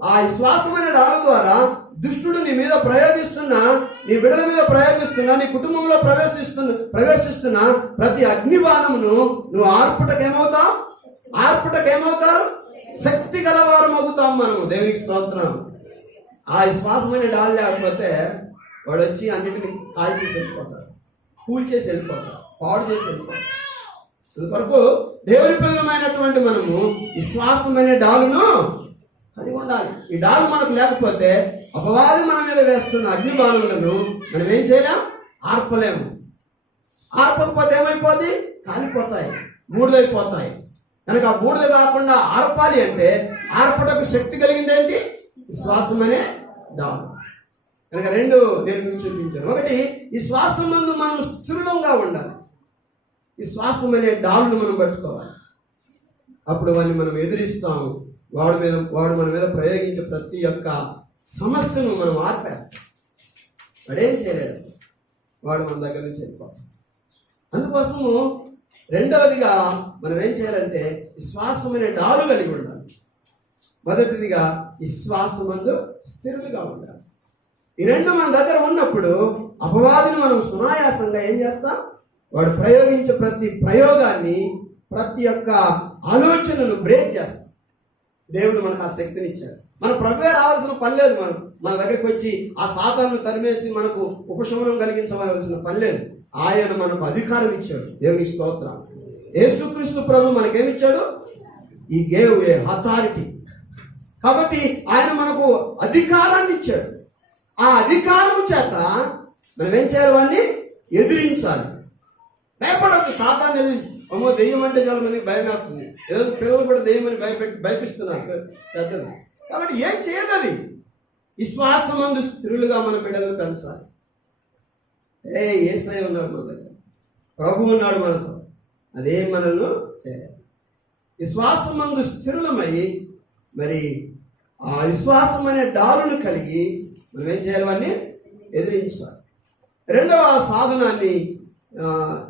ఆ విశ్వాసమైన డాలు ద్వారా దుష్టుడు నీ మీద ప్రయోగిస్తున్నా, నీ బిడ్డల మీద ప్రయోగిస్తున్నా, నీ కుటుంబంలో ప్రవేశిస్తున్న ప్రతి అగ్నిబాణమును నువ్వు ఆర్పుటకేమవుతారు? శక్తి గలవారం అవుతాం మనము. దేవునికి స్తోత్రం. ఆ విశ్వాసమైన డాలు లేకపోతే వాడు వచ్చి అన్నిటిని కాల్ చేసి వెళ్ళిపోతాడు, కూల్ చేసి వెళ్ళిపోతాడు, పాడు చేసి వెళ్ళిపోతాడు. అందుకొరకు దేవుని పిల్లమైనటువంటి మనము విశ్వాసమైన డాలును కలిగి ఉండాలి. ఈ డాలు మనకు లేకపోతే అపవాది మన మీద వేస్తున్న అగ్నిబాణములను మనం ఏం చేయలేం? ఆర్పలేము. ఆర్పకపోతే ఏమైపోద్ది? కాలిపోతాయి, బూడిదైపోతాయి. కనుక ఆ బూడిద కాకుండా ఆర్పాలి అంటే ఆర్పటకు శక్తి కలిగింది ఏంటి? విశ్వాసం అనే డాలు. కనుక 2 నేను మీకు చూపించాను. ఒకటి, ఈ శ్వాసం ముందు మనం స్థిరంగా ఉండాలి. ఈ శ్వాసం అనే డాలును మనం పట్టుకోవాలి. అప్పుడు వాడిని మనం ఎదిరిస్తాము. వాడు మన మీద ప్రయోగించే ప్రతి ఒక్క సమస్యను మనం ఆర్పేస్తాం. వాడేం చేయలేడు, వాడు మన దగ్గర నుంచి వెళ్ళిపోతాం. అందుకోసము రెండవదిగా మనం ఏం చేయాలంటే విశ్వాసం అనే డాలు కలిగి ఉండాలి. మొదటిదిగా విశ్వాసమందు స్థిరులుగా ఉండాలి. ఈ 2 మన దగ్గర ఉన్నప్పుడు అపవాదిని మనం సునాయాసంగా ఏం చేస్తాం? వాడు ప్రయోగించే ప్రతి ప్రయోగాన్ని, ప్రతి ఒక్క ఆలోచనను బ్రేక్ చేస్తాం. దేవుడు మనకు ఆ శక్తిని ఇచ్చాడు. మన ప్రభువే రావాల్సిన పని లేదు. మన దగ్గరికి వచ్చి ఆ సాతాను తరిమేసి మనకు ఉపశమనం కలిగించవలసిన పని లేదు. ఆయన మనకు అధికారం ఇచ్చాడు. దేవుని స్తోత్రం. యేసుక్రీస్తు ప్రభు మనకేమిచ్చాడు? ఈ గేవ్ ఏ అథారిటీ. కాబట్టి ఆయన మనకు అధికారాన్ని ఇచ్చాడు. ఆ అధికారం చేత మనం ఏం చేయాలి? వాడిని ఎదిరించాలి. భయపడద్దు. సాతాన్ని అమ్మో దెయ్యం అంటే చాలా మందికి భయం వేస్తుంది. ఏదో పిల్లలు కూడా దెయ్యం అని భయపిస్తున్నారు పెద్దలు. కాబట్టి ఏం చేయదు. విశ్వాసమందు స్థిరులుగా మన బిడ్డలను పెంచాలి. యేసయ్య ఉన్నాడు మన దగ్గర, ప్రభు ఉన్నాడు మనతో. అదే మనల్ని చేయాలి. విశ్వాసమందు స్థిరులమై మరి ఆ విశ్వాసం అనే డాలును కలిగి మనం ఏం చేయాలి? వాడిని ఎదిరించాలి. రెండవ సాధనాన్ని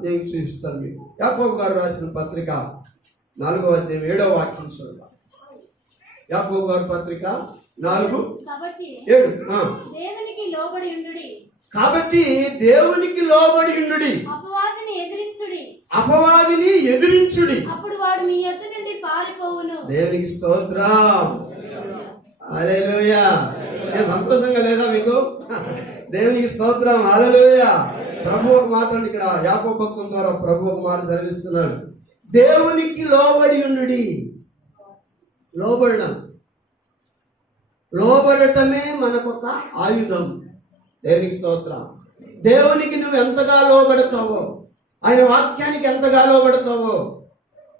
నేను చూపిస్తాను మీకు. యాకోబు గారు రాసిన పత్రిక 4వ అధ్యాయం 7వ వాక్యం చూద్దాం. యాకోబు గారి పత్రిక 4:7. కాబట్టి దేవునికి లోబడి ఉండుడి, అపవాదిని ఎదిరించుడి, అప్పుడు వాడు మీ యొద్ద నుండి పారిపోవును. దేవునికి స్తోత్రం. హల్లెలూయా. సంతోషంగా లేదా మీకు? దేవునికి స్తోత్రం. హల్లెలూయా. ప్రభు ఒక మాట ఇక్కడ యాకోబు భక్తుల ద్వారా ప్రభు ఒక మాట సెలవిస్తున్నాడు. దేవునికి లోబడి ఉండుడి. లోబడటమే మనకొక ఆయుధం. దేవునికి స్తోత్రం. దేవునికి నువ్వు ఎంతగా లోబడతావో, ఆయన వాక్యానికి ఎంతగా లోబడతావో,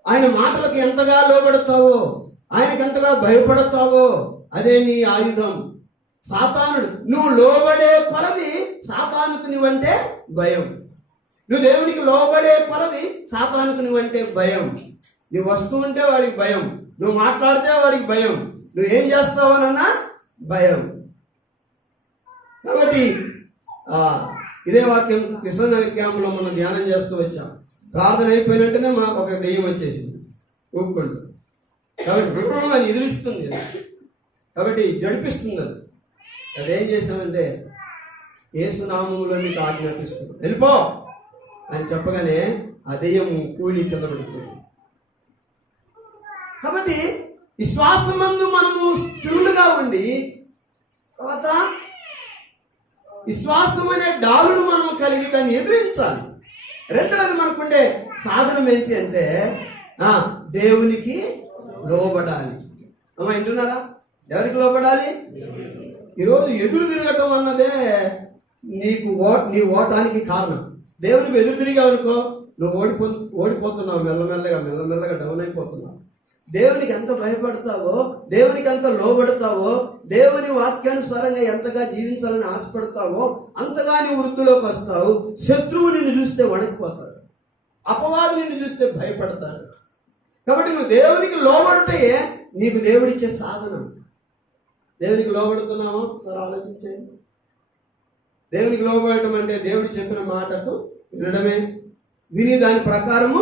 ఆయన మాటలకు ఎంతగా లోబడతావో, ఆయనకి ఎంతగా భయపడతావో అదే నీ ఆయుధం. సాతానుడు నువ్వు లోబడే కొలది సాతానుకు నువ్వంటే భయం. నువ్వు దేవునికి లోబడే కొలది సాతానుకు నువ్వంటే భయం. నువ్వు వస్తూ ఉంటే వాడికి భయం, నువ్వు మాట్లాడితే వాడికి భయం, నువ్వు ఏం చేస్తావనన్నా భయం. కాబట్టి ఇదే వాక్యం కృష్ణ క్యాంపులో మనం ధ్యానం చేస్తూ వచ్చాం. ప్రార్థన అయిపోయినట్టునే మాకు ఒక దెయ్యం వచ్చేసింది ఊపుకుంటూ. కాబట్టి అని ఎదురిస్తుంది, కాబట్టి జడిపిస్తుంది. అది అదేం చేసామంటే యేసు నామములో నీకు ఆజ్ఞాపిస్తుంది, వెళ్ళిపో అని చెప్పగానే ఆ దెయ్యము కూలి కింద పడుతుంది. కాబట్టి విశ్వాసమందు మనము స్థిరులుగా ఉండి, తర్వాత విశ్వాసం అనే డాలును మనము కలిగి దాన్ని ఎదిరించాలి. రెండవది మనకుండే సాధనం ఏంటి అంటే దేవునికి లోబడాలి. అమ్మా వింటున్నారా? ఎవరికి లోబడాలి? ఈరోజు ఎదురు తిరగటం అన్నదే నీ ఓటానికి కారణం. దేవునికి ఎదురు తిరిగావనుకో నువ్వు ఓడిపోతున్నావు, మెల్లమెల్లగా డౌన్ అయిపోతున్నావు. దేవునికి ఎంత భయపడతావో, దేవునికి ఎంత లోబడతావో, దేవుని వాక్యానుసారంగా ఎంతగా జీవించాలని ఆశపడతావో అంతగా నీ వృద్ధిలోకి వస్తావు. శత్రువు నిన్ను చూస్తే వణికిపోతాడు, అపవాది నిన్ను చూస్తే భయపడతాడు. కాబట్టి నువ్వు దేవునికి లోబడితే నీకు దేవుడిచ్చే సాధనం. దేవునికి లోబడుతున్నామో సార్ ఆలోచించండి. దేవునికి లోబడటం అంటే దేవుడు చెప్పిన మాటకు వినడమే, విని దాని ప్రకారము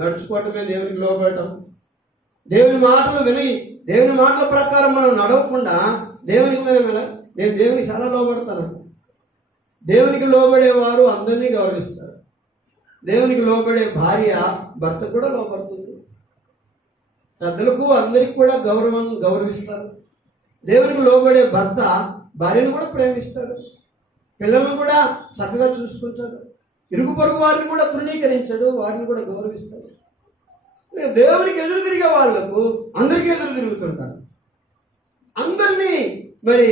నడుచుకోవటమే దేవునికి లోబడటం. దేవుని మాటలు విని దేవుని మాటల ప్రకారం మనం నడవకుండా నేను దేవునికి చాలా లోబడతాను. దేవునికి లోబడేవారు అందరినీ గౌరవిస్తారు. దేవునికి లోబడే భార్య భర్త కూడా లోబడుతుంది. పెద్దలకు అందరికి కూడా గౌరవిస్తారు. దేవునికి లోబడే భర్త భార్యను కూడా ప్రేమిస్తాడు, పిల్లలను కూడా చక్కగా చూసుకుంటాడు, ఇరుగు పొరుగు వారిని కూడా తృణీకరించాడు, వారిని కూడా గౌరవిస్తాడు. దేవునికి ఎదురు తిరిగే వాళ్లకు అందరికీ ఎదురు తిరుగుతుంటారు. అందరినీ మరి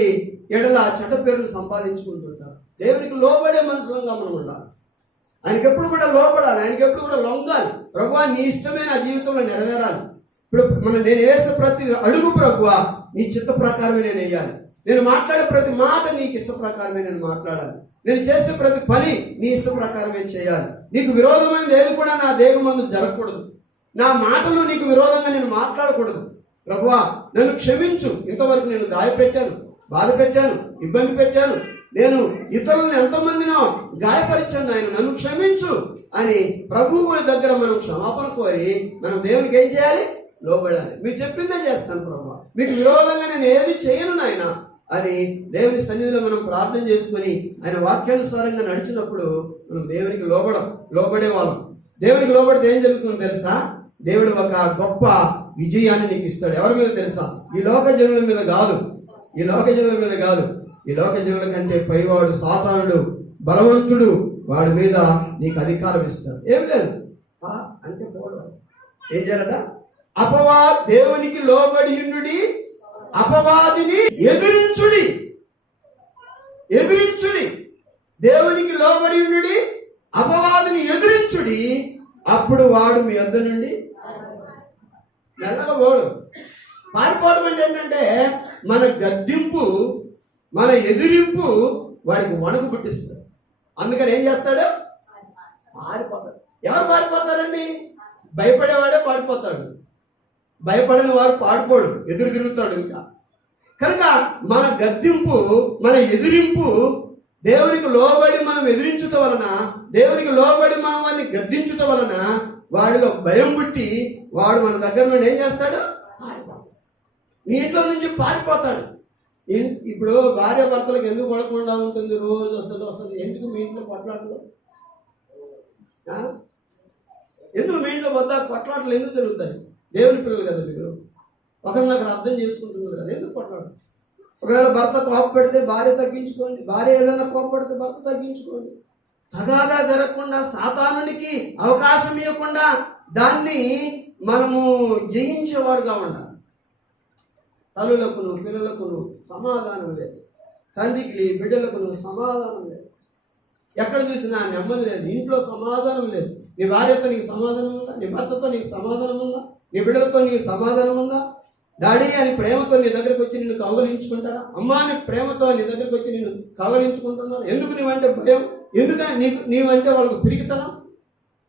ఎడల చెడ్డ పేర్లు సంపాదించుకుంటుంటారు. దేవునికి లోబడే మనుషులంగా మనం ఉండాలి. ఆయనకి ఎప్పుడు కూడా లోబడాలి, ఆయనకి ఎప్పుడు కూడా లొంగాలి. ప్రభువా నీ ఇష్టమే నా జీవితంలో నెరవేరాలి. ఇప్పుడు నేను వేసే ప్రతి అడుగు ప్రభువా నీ చిత్త ప్రకారమే నేను వేయాలి. నేను మాట్లాడే ప్రతి మాట నీకు ఇష్ట ప్రకారమే నేను మాట్లాడాలి. నేను చేసే ప్రతి పని నీ ఇష్ట ప్రకారమే చేయాలి. నీకు విరోధమైన ఏది కూడా నా దేహం ముందు జరగకూడదు. నా మాటలు నీకు విరోధంగా నేను మాట్లాడకూడదు. ప్రభువా నన్ను క్షమించు, ఇంతవరకు నేను గాయపెట్టాను, బాధ పెట్టాను, ఇబ్బంది పెట్టాను, నేను ఇతరులను ఎంతమందినో గాయపరిచాను, ఆయన నన్ను క్షమించు అని ప్రభువు దగ్గర మనం క్షమాపణ కోరి మనం దేవునికి ఏం చేయాలి? లోబడాలి. మీరు చెప్పిందే చేస్తాను ప్రభువా, మీకు విరోధంగా నేను ఏది చేయను నాయన అని దేవుని సన్నిధిలో మనం ప్రార్థన చేసుకుని ఆయన వాక్యానుసారంగా నడిచినప్పుడు మనం దేవునికి లోబడే వాళ్ళం. దేవునికి లోబడితే ఏం జరుగుతుందో తెలుసా? దేవుడు ఒక గొప్ప విజయాన్ని నీకు ఇస్తాడు. ఎవరి మీద తెలుసా? ఈ లోక జనుల మీద కాదు, ఈ లోక జనుల కంటే పైవాడు సాతానుడు బలవంతుడు, వాడి మీద నీకు అధికారం ఇస్తాడు. ఏం లేదు అంటే పోవడం ఏం చేయాలట? దేవునికి లోబడి అపవాదిని ఎదిరించుడి. దేవునికి లోబడి అపవాదిని ఎదిరించుడి, అప్పుడు వాడు మీ వద్ద నుండి వెళ్ళబోడు. పారిపోవడం అంటే ఏంటంటే మన గద్దింపు, మన ఎదిరింపు వాడికి వణుకు పుట్టిస్తుంది. అందుకని ఏం చేస్తాడు? పారిపోతాడు. ఎవరు పారిపోతారండి? భయపడేవాడే పారిపోతాడు, భయపడని వారు పారిపోడు, ఎదురు తిరుగుతాడు. ఇంకా కనుక మన గద్దింపు, మన ఎదిరింపు దేవునికి లోబడి మనం ఎదిరించుట వలన, దేవునికి లోబడి మనం వాడిని గద్దించుట వలన వాడిలో భయం పుట్టి వాడు మన దగ్గర నుండి ఏం చేస్తాడు? పారిపోతాడు. నీ ఇంట్లో నుంచి పారిపోతాడు. ఇప్పుడు భార్య భర్తలకు ఎందుకు పడకుండా ఉంటుంది? రోజు వస్తుంది. ఎందుకు మీ ఇంట్లో కొట్లాటలు? ఎందుకు మీ ఇంట్లో కొట్లాటలు ఎందుకు జరుగుతాయి? దేవుని పిల్లలు కదా మీరు, ఒకరినొకరు అర్థం చేసుకుంటున్నారు కదా, ఎందుకు కొట్లాడు? ఒకవేళ భర్త కోపపెడితే భార్య తగ్గించుకోండి, భార్య ఏదైనా కోపపడితే భర్త తగ్గించుకోండి. తగాదా జరగకుండా, సాతానునికి అవకాశం ఇవ్వకుండా దాన్ని మనము జయించేవారుగా ఉండాలి. తల్లులకును పిల్లలకును సమాధానం లేదు, తండ్రికి బిడ్డలకును సమాధానం లేదు. ఎక్కడ చూసినా నెమ్మది లేదు, ఇంట్లో సమాధానం లేదు. నీ భార్యతో నీకు సమాధానం ఉందా? నీ భర్తతో నీకు సమాధానం ఉందా? నీ బిడ్డలతో నీకు సమాధానం ఉందా? డాడీ అని ప్రేమతో నీ దగ్గరికి వచ్చి నిన్ను కౌగలించుకుంటారా? అమ్మా అని ప్రేమతో నీ దగ్గరికి వచ్చి నిన్ను కౌగలించుకుంటున్నారు. ఎందుకు నీవంటే భయం? ఎందుకని నీవంటే వాళ్ళకు పిరికితనం?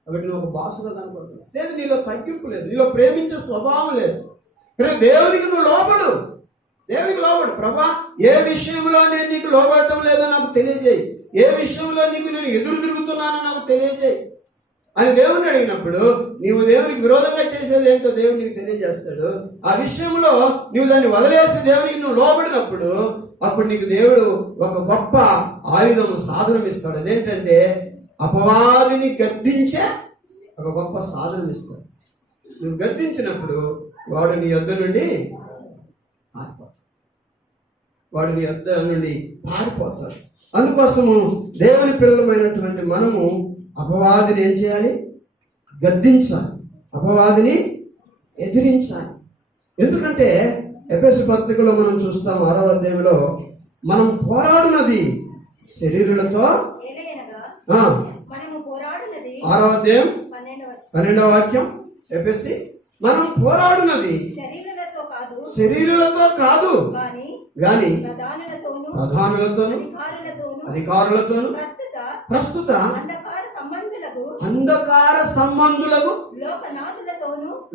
కాబట్టి నువ్వు ఒక బాసుగా కనపడుతున్నావు. లేదు, నీలో తగ్గింపు లేదు, నీలో ప్రేమించే స్వభావం లేదు. దేవునికి నువ్వు లోబడు, దేవునికి లోబడు. ప్రభా, ఏ విషయంలో నేను నీకు లోబడటం లేదో నాకు తెలియజేయి, ఏ విషయంలో నీకు నేను ఎదురు తిరుగుతున్నానో నాకు తెలియజేయి అని దేవుని అడిగినప్పుడు నీవు దేవునికి విరోధంగా చేసేది ఏంటో దేవుడు నీకు తెలియజేస్తాడు. ఆ విషయంలో నీవు దాన్ని వదిలేసి దేవునికి నువ్వు లోబడినప్పుడు అప్పుడు నీకు దేవుడు ఒక గొప్ప ఆయుధం, సాధనం ఇస్తాడు. అదేంటంటే అపవాదిని గద్దించే ఒక గొప్ప సాధనం ఇస్తాడు. నువ్వు గద్దించినప్పుడు వాడు నీ యొద్ద నుండి పారిపోతాడు, వాడు నీ యొద్ద నుండి పారిపోతాడు. అందుకోసము దేవుని పిల్లలమైనటువంటి మనము అపవాదిని ఏం చేయాలి? గద్దించాలి, అపవాదిని ఎదిరించాలి. ఎందుకంటే ఎఫెసు పత్రికలో మనం చూస్తాం 6వ అధ్యాయంలో మనం పోరాడునది శరీరులతో, 6వ అధ్యాయం 12వ వాక్యం ఎఫెసి, మనం పోరాడునది శరీరులతో కాదు గాని ప్రధానులతోను అధికారులతోను ప్రస్తుత అంధకార సంబంధులకు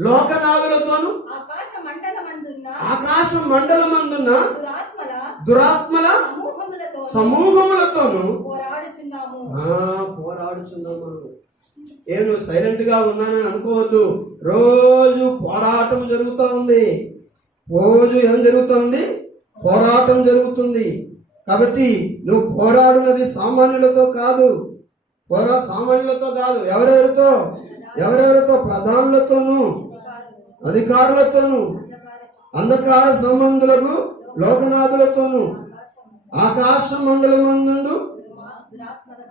లోకనాథులతోను ఆకాశ మండలమందున్న దురాత్మల సమూహములతోను పోరాడుచున్నాము. నేను సైలెంట్ గా ఉన్నానని అనుకోవద్దు. రోజు పోరాటం జరుగుతూ ఉంది, రోజు ఏం జరుగుతుంది? పోరాటం జరుగుతుంది. కాబట్టి నువ్వు పోరాడున్నది సామాన్యులతో కాదు, సామాన్యులతో కాదు. ఎవరెవరితో? ప్రధానులతోనూ అధికారులతోనూ అంధకార సంబంధులకు లోకనాథులతోనూ ఆకాశ మండలమందు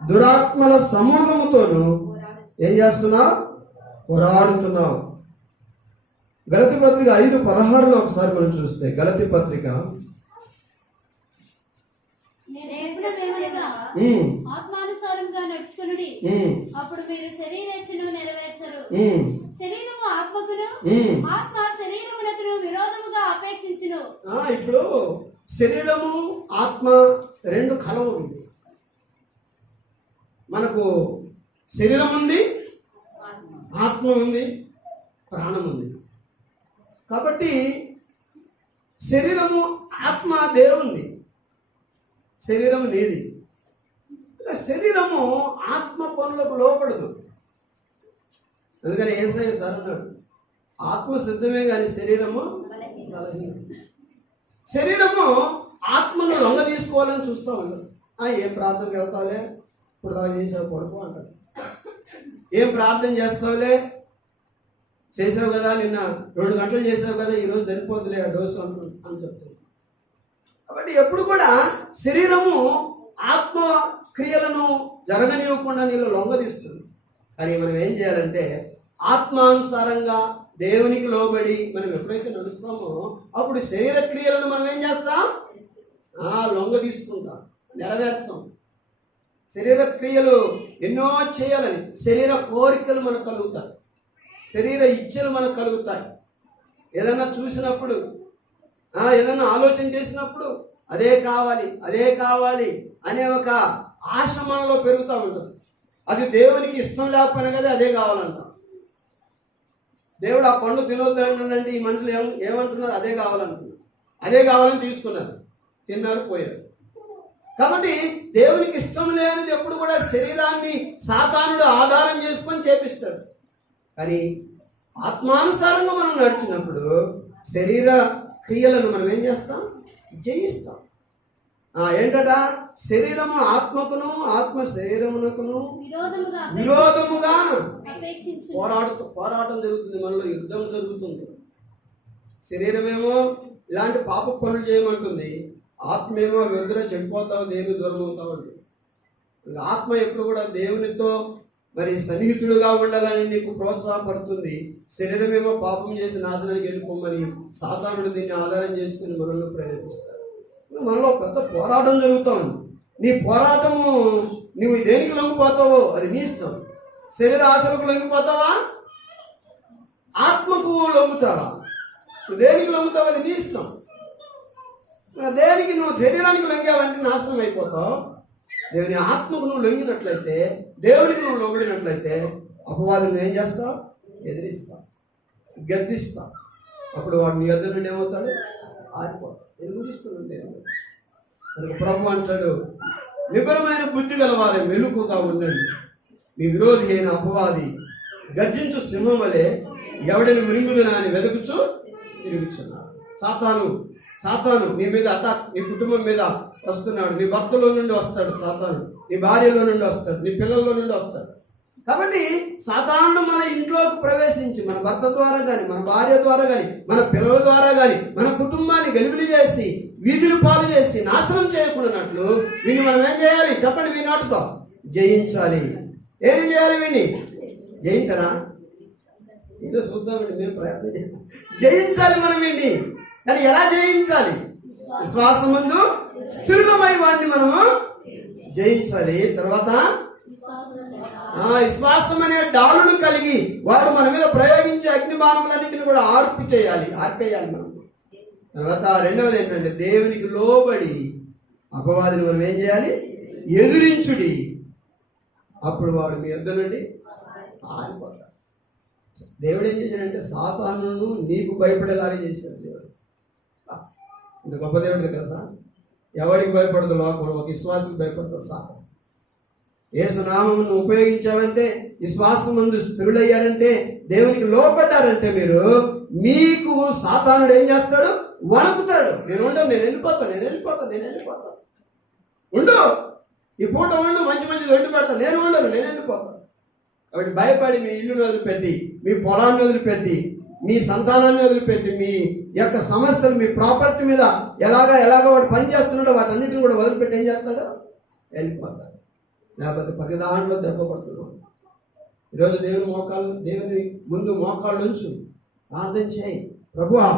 దురాత్మల సమూహముతోనూ ఏం చేస్తున్నావు? పోరాడుతున్నావు. గలతీ పత్రిక 5:16 ఒకసారి మనం చూస్తే, గలతీ పత్రిక ఆత్మానుసారముగా నడుచుకొనుడి, అప్పుడు మీరు శరీరేచ్ఛను నెరవేర్చరు. శరీరము ఆత్మకును, ఆత్మ శరీరమునకును విరోధముగా అపేక్షించును. ఇప్పుడు శరీరము ఆత్మ రెండు కలవు. మనకు శరీరం ఉంది, ఆత్మ ఉంది, ప్రాణం ఉంది. కాబట్టి శరీరము ఆత్మ దేవుంది, శరీరము నీది. శరీరము ఆత్మ పనులకు లోపడదు. అందుకని యేసయ్య సార్ అన్నాడు, ఆత్మ సిద్ధమే కానీ శరీరము బలహీనం. శరీరము ఆత్మను లొంగ తీసుకోవాలని చూస్తూ ఉండదు. ఏం ప్రార్థనకి వెళ్తావులే, ఇప్పుడు దాకా చేసావు, పడుకో అంటారు. ఏం ప్రార్థన చేస్తావులే, చేసావు కదా, నిన్న 2 గంటలు చేసావు కదా, ఈరోజు సరిపోతులే ఆ డోసు అని చెప్తాడు. కాబట్టి ఎప్పుడు కూడా శరీరము ఆత్మ క్రియలను జరగనివ్వకుండా నీళ్ళు లొంగదీస్తుంది. కానీ మనం ఏం చేయాలంటే ఆత్మానుసారంగా దేవునికి లోబడి మనం ఎప్పుడైతే నడుస్తామో అప్పుడు శరీర క్రియలను మనం ఏం చేస్తాం? లొంగ తీసుకుంటాం, నెరవేర్చాం. శరీర క్రియలు ఎన్నో చేయాలని శరీర కోరికలు మనకు కలుగుతాయి, శరీర ఇచ్చలు మనకు కలుగుతాయి. ఏదన్నా చూసినప్పుడు, ఏదన్నా ఆలోచన చేసినప్పుడు అదే కావాలి, అదే కావాలి అనే ఒక ఆశ మనలో పెరుగుతూ ఉంటుంది. అది దేవునికి ఇష్టం లేకపోయినా కదా అదే కావాలంట. దేవుడు ఆ పండు తినొద్దు అంటుందంటే ఈ మనుషులు ఏమంటున్నారు? అదే కావాలంటున్నారు, అదే కావాలని తీసుకున్నారు, తిన్నారు, పోయారు. కాబట్టి దేవునికి ఇష్టం లేనిది ఎప్పుడు కూడా శరీరాన్ని సాతానుడు ఆధారం చేసుకొని చేపిస్తాడు. కానీ ఆత్మానుసారంగా మనం నడిచినప్పుడు శరీర క్రియలను మనం ఏం చేస్తాం? జయిస్తాం. ఏంటట? శరీరము ఆత్మకును, ఆత్మ శరీరమునకును విరోధముగా పోరాటం జరుగుతుంది. మనలో యుద్ధం జరుగుతుంది. శరీరమేమో ఇలాంటి పాప పనులు చేయమంటుంది, ఆత్మేమో వెదుర చెడిపోతావు, దేవుని దూరం అవుతావు అంటుంది. ఆత్మ ఎప్పుడు కూడా దేవునితో మరి సన్నిహితుడుగా ఉండాలని నీకు ప్రోత్సాహపడుతుంది. శరీరమేమో పాపం చేసి నాశనానికి వెళ్ళిపోమని సాతానుడు దీన్ని ఆధారం చేసుకుని మనల్ని ప్రేరేపిస్తాడు. మనలో పెద్ద పోరాటం జరుగుతూ ఉంది. నీ పోరాటము, నువ్వు దేనికి లొంగిపోతావో అది నీ ఇష్టం. శరీర ఆశలకు లొంగిపోతావా, ఆత్మకు లొంగుతావా? నువ్వు దేనికి లొంగుతావు అది నీ ఇష్టం. దేనికి నువ్వు శరీరానికి లొంగావంటే నాశనం అయిపోతావు. దేవుని ఆత్మకు నువ్వు లొంగినట్లయితే, దేవునికి నువ్వు లొంగినట్లయితే అపవాదం నువ్వు ఏం చేస్తావు? ఎదిరిస్తావు, గద్దిస్తావు. అప్పుడు వాడు నీ యొద్ద నుండి ఏమవుతాడు? ఆరిపోతాడు. ఎదుగుదిస్తున్నాడు దేవుడు. కనుక ప్రభు అంటాడు, నిబరమైన బుద్ధి గలవారే మెలకుగా ఉండండి. మీ విరోధి అయిన అపవాది గర్జించు సింహం వలె ఎవడిని మృంగులునా అని వెతుకుచు తిరుగుచున్నాడు. సాతాను నీ మీద నీ కుటుంబం మీద వస్తున్నాడు. నీ భర్తలో నుండి వస్తాడు సాతాను, నీ భార్యలో నుండి వస్తాడు, నీ పిల్లల్లో నుండి వస్తాడు. కాబట్టి సాతాను మన ఇంట్లోకి ప్రవేశించి మన భర్త ద్వారా కానీ, మన భార్య ద్వారా కానీ, మన పిల్లల ద్వారా కానీ మన కుటుంబాన్ని గలిబిలి చేసి, వీధులు పాలు చేసి నాశనం చేయకుండానట్లు వీడిని మనం ఏం చేయాలి చెప్పండి? మీ నాటుతో జయించాలి. ఏం చేయాలి? వీడిని జయించరా? ఏదో చూద్దామండి, మేము ప్రయత్నం చేయాలి. జయించాలి మనం వీడిని. కానీ ఎలా జయించాలి? విశ్వాసమందు స్థిరమై వాడిని మనము జయించాలి. తర్వాత విశ్వాసం అనే డాలును కలిగి వాడు మన మీద ప్రయోగించే అగ్ని బాణములన్నింటినీ కూడా ఆర్పేయాలి మనం. తర్వాత రెండవది ఏంటంటే, దేవునికి లోబడి అపవాదిని మనం ఏం చేయాలి? ఎదురించుడి. అప్పుడు వాడు మీ యొద్ద నుండి ఆరిపోతాడు. దేవుడు ఏం చేశాడంటే, సాతానును నీకు భయపడేలాగా చేశాడు దేవుడు. ఇంత గొప్ప దేవుడు తెలుసా? ఎవరికి భయపడదు లోకంలో? ఒక విశ్వాసకి భయపడుతుంది సాతాను. యేసు నామమును ఉపయోగించామంటే, విశ్వాసం ముందు స్థిరులయ్యారంటే, దేవునికి లోపడ్డారంటే మీకు సాతానుడు ఏం చేస్తాడు? వణుకుతాడు. నేను వెళ్ళిపోతాను. ఉండు, ఈ పూట ఉండు, మంచి వండి పెడతాను. నేను వెళ్ళిపోతాను. కాబట్టి భయపడి మీ ఇల్లును వదిలిపెట్టి, మీ పొలాన్ని వదిలిపెట్టి, మీ సంతానాన్ని వదిలిపెట్టి, మీ యొక్క సమస్యలు, మీ ప్రాపర్టీ మీద ఎలాగ వాడు పని చేస్తున్నాడో వాటన్నిటిని కూడా వదిలిపెట్టి ఏం చేస్తాడో? వెళ్ళిపోతాడు. లేకపోతే 10 దాంట్లో దెబ్బ పడుతున్నాడు. ఈరోజు దేవుని ముందు మోకాళ్ళు ఉంచు, ప్రార్థన చేయి. ప్రభువా,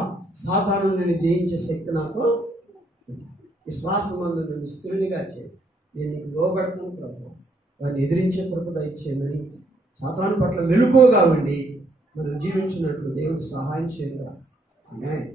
సాతాను నేను జయించే శక్తి నాకు విశ్వాసమందు నన్ను స్థిరునిగా చేయి. నేను నీకు లోబడతాను ప్రభు, వారిని ఎదిరించే కృప దయచేయమని సాతాను పట్ల మెలకువగా ఉండి మనం జీవించినట్లు దేవుడికి సహాయం చేయాలి. ఆమేన్.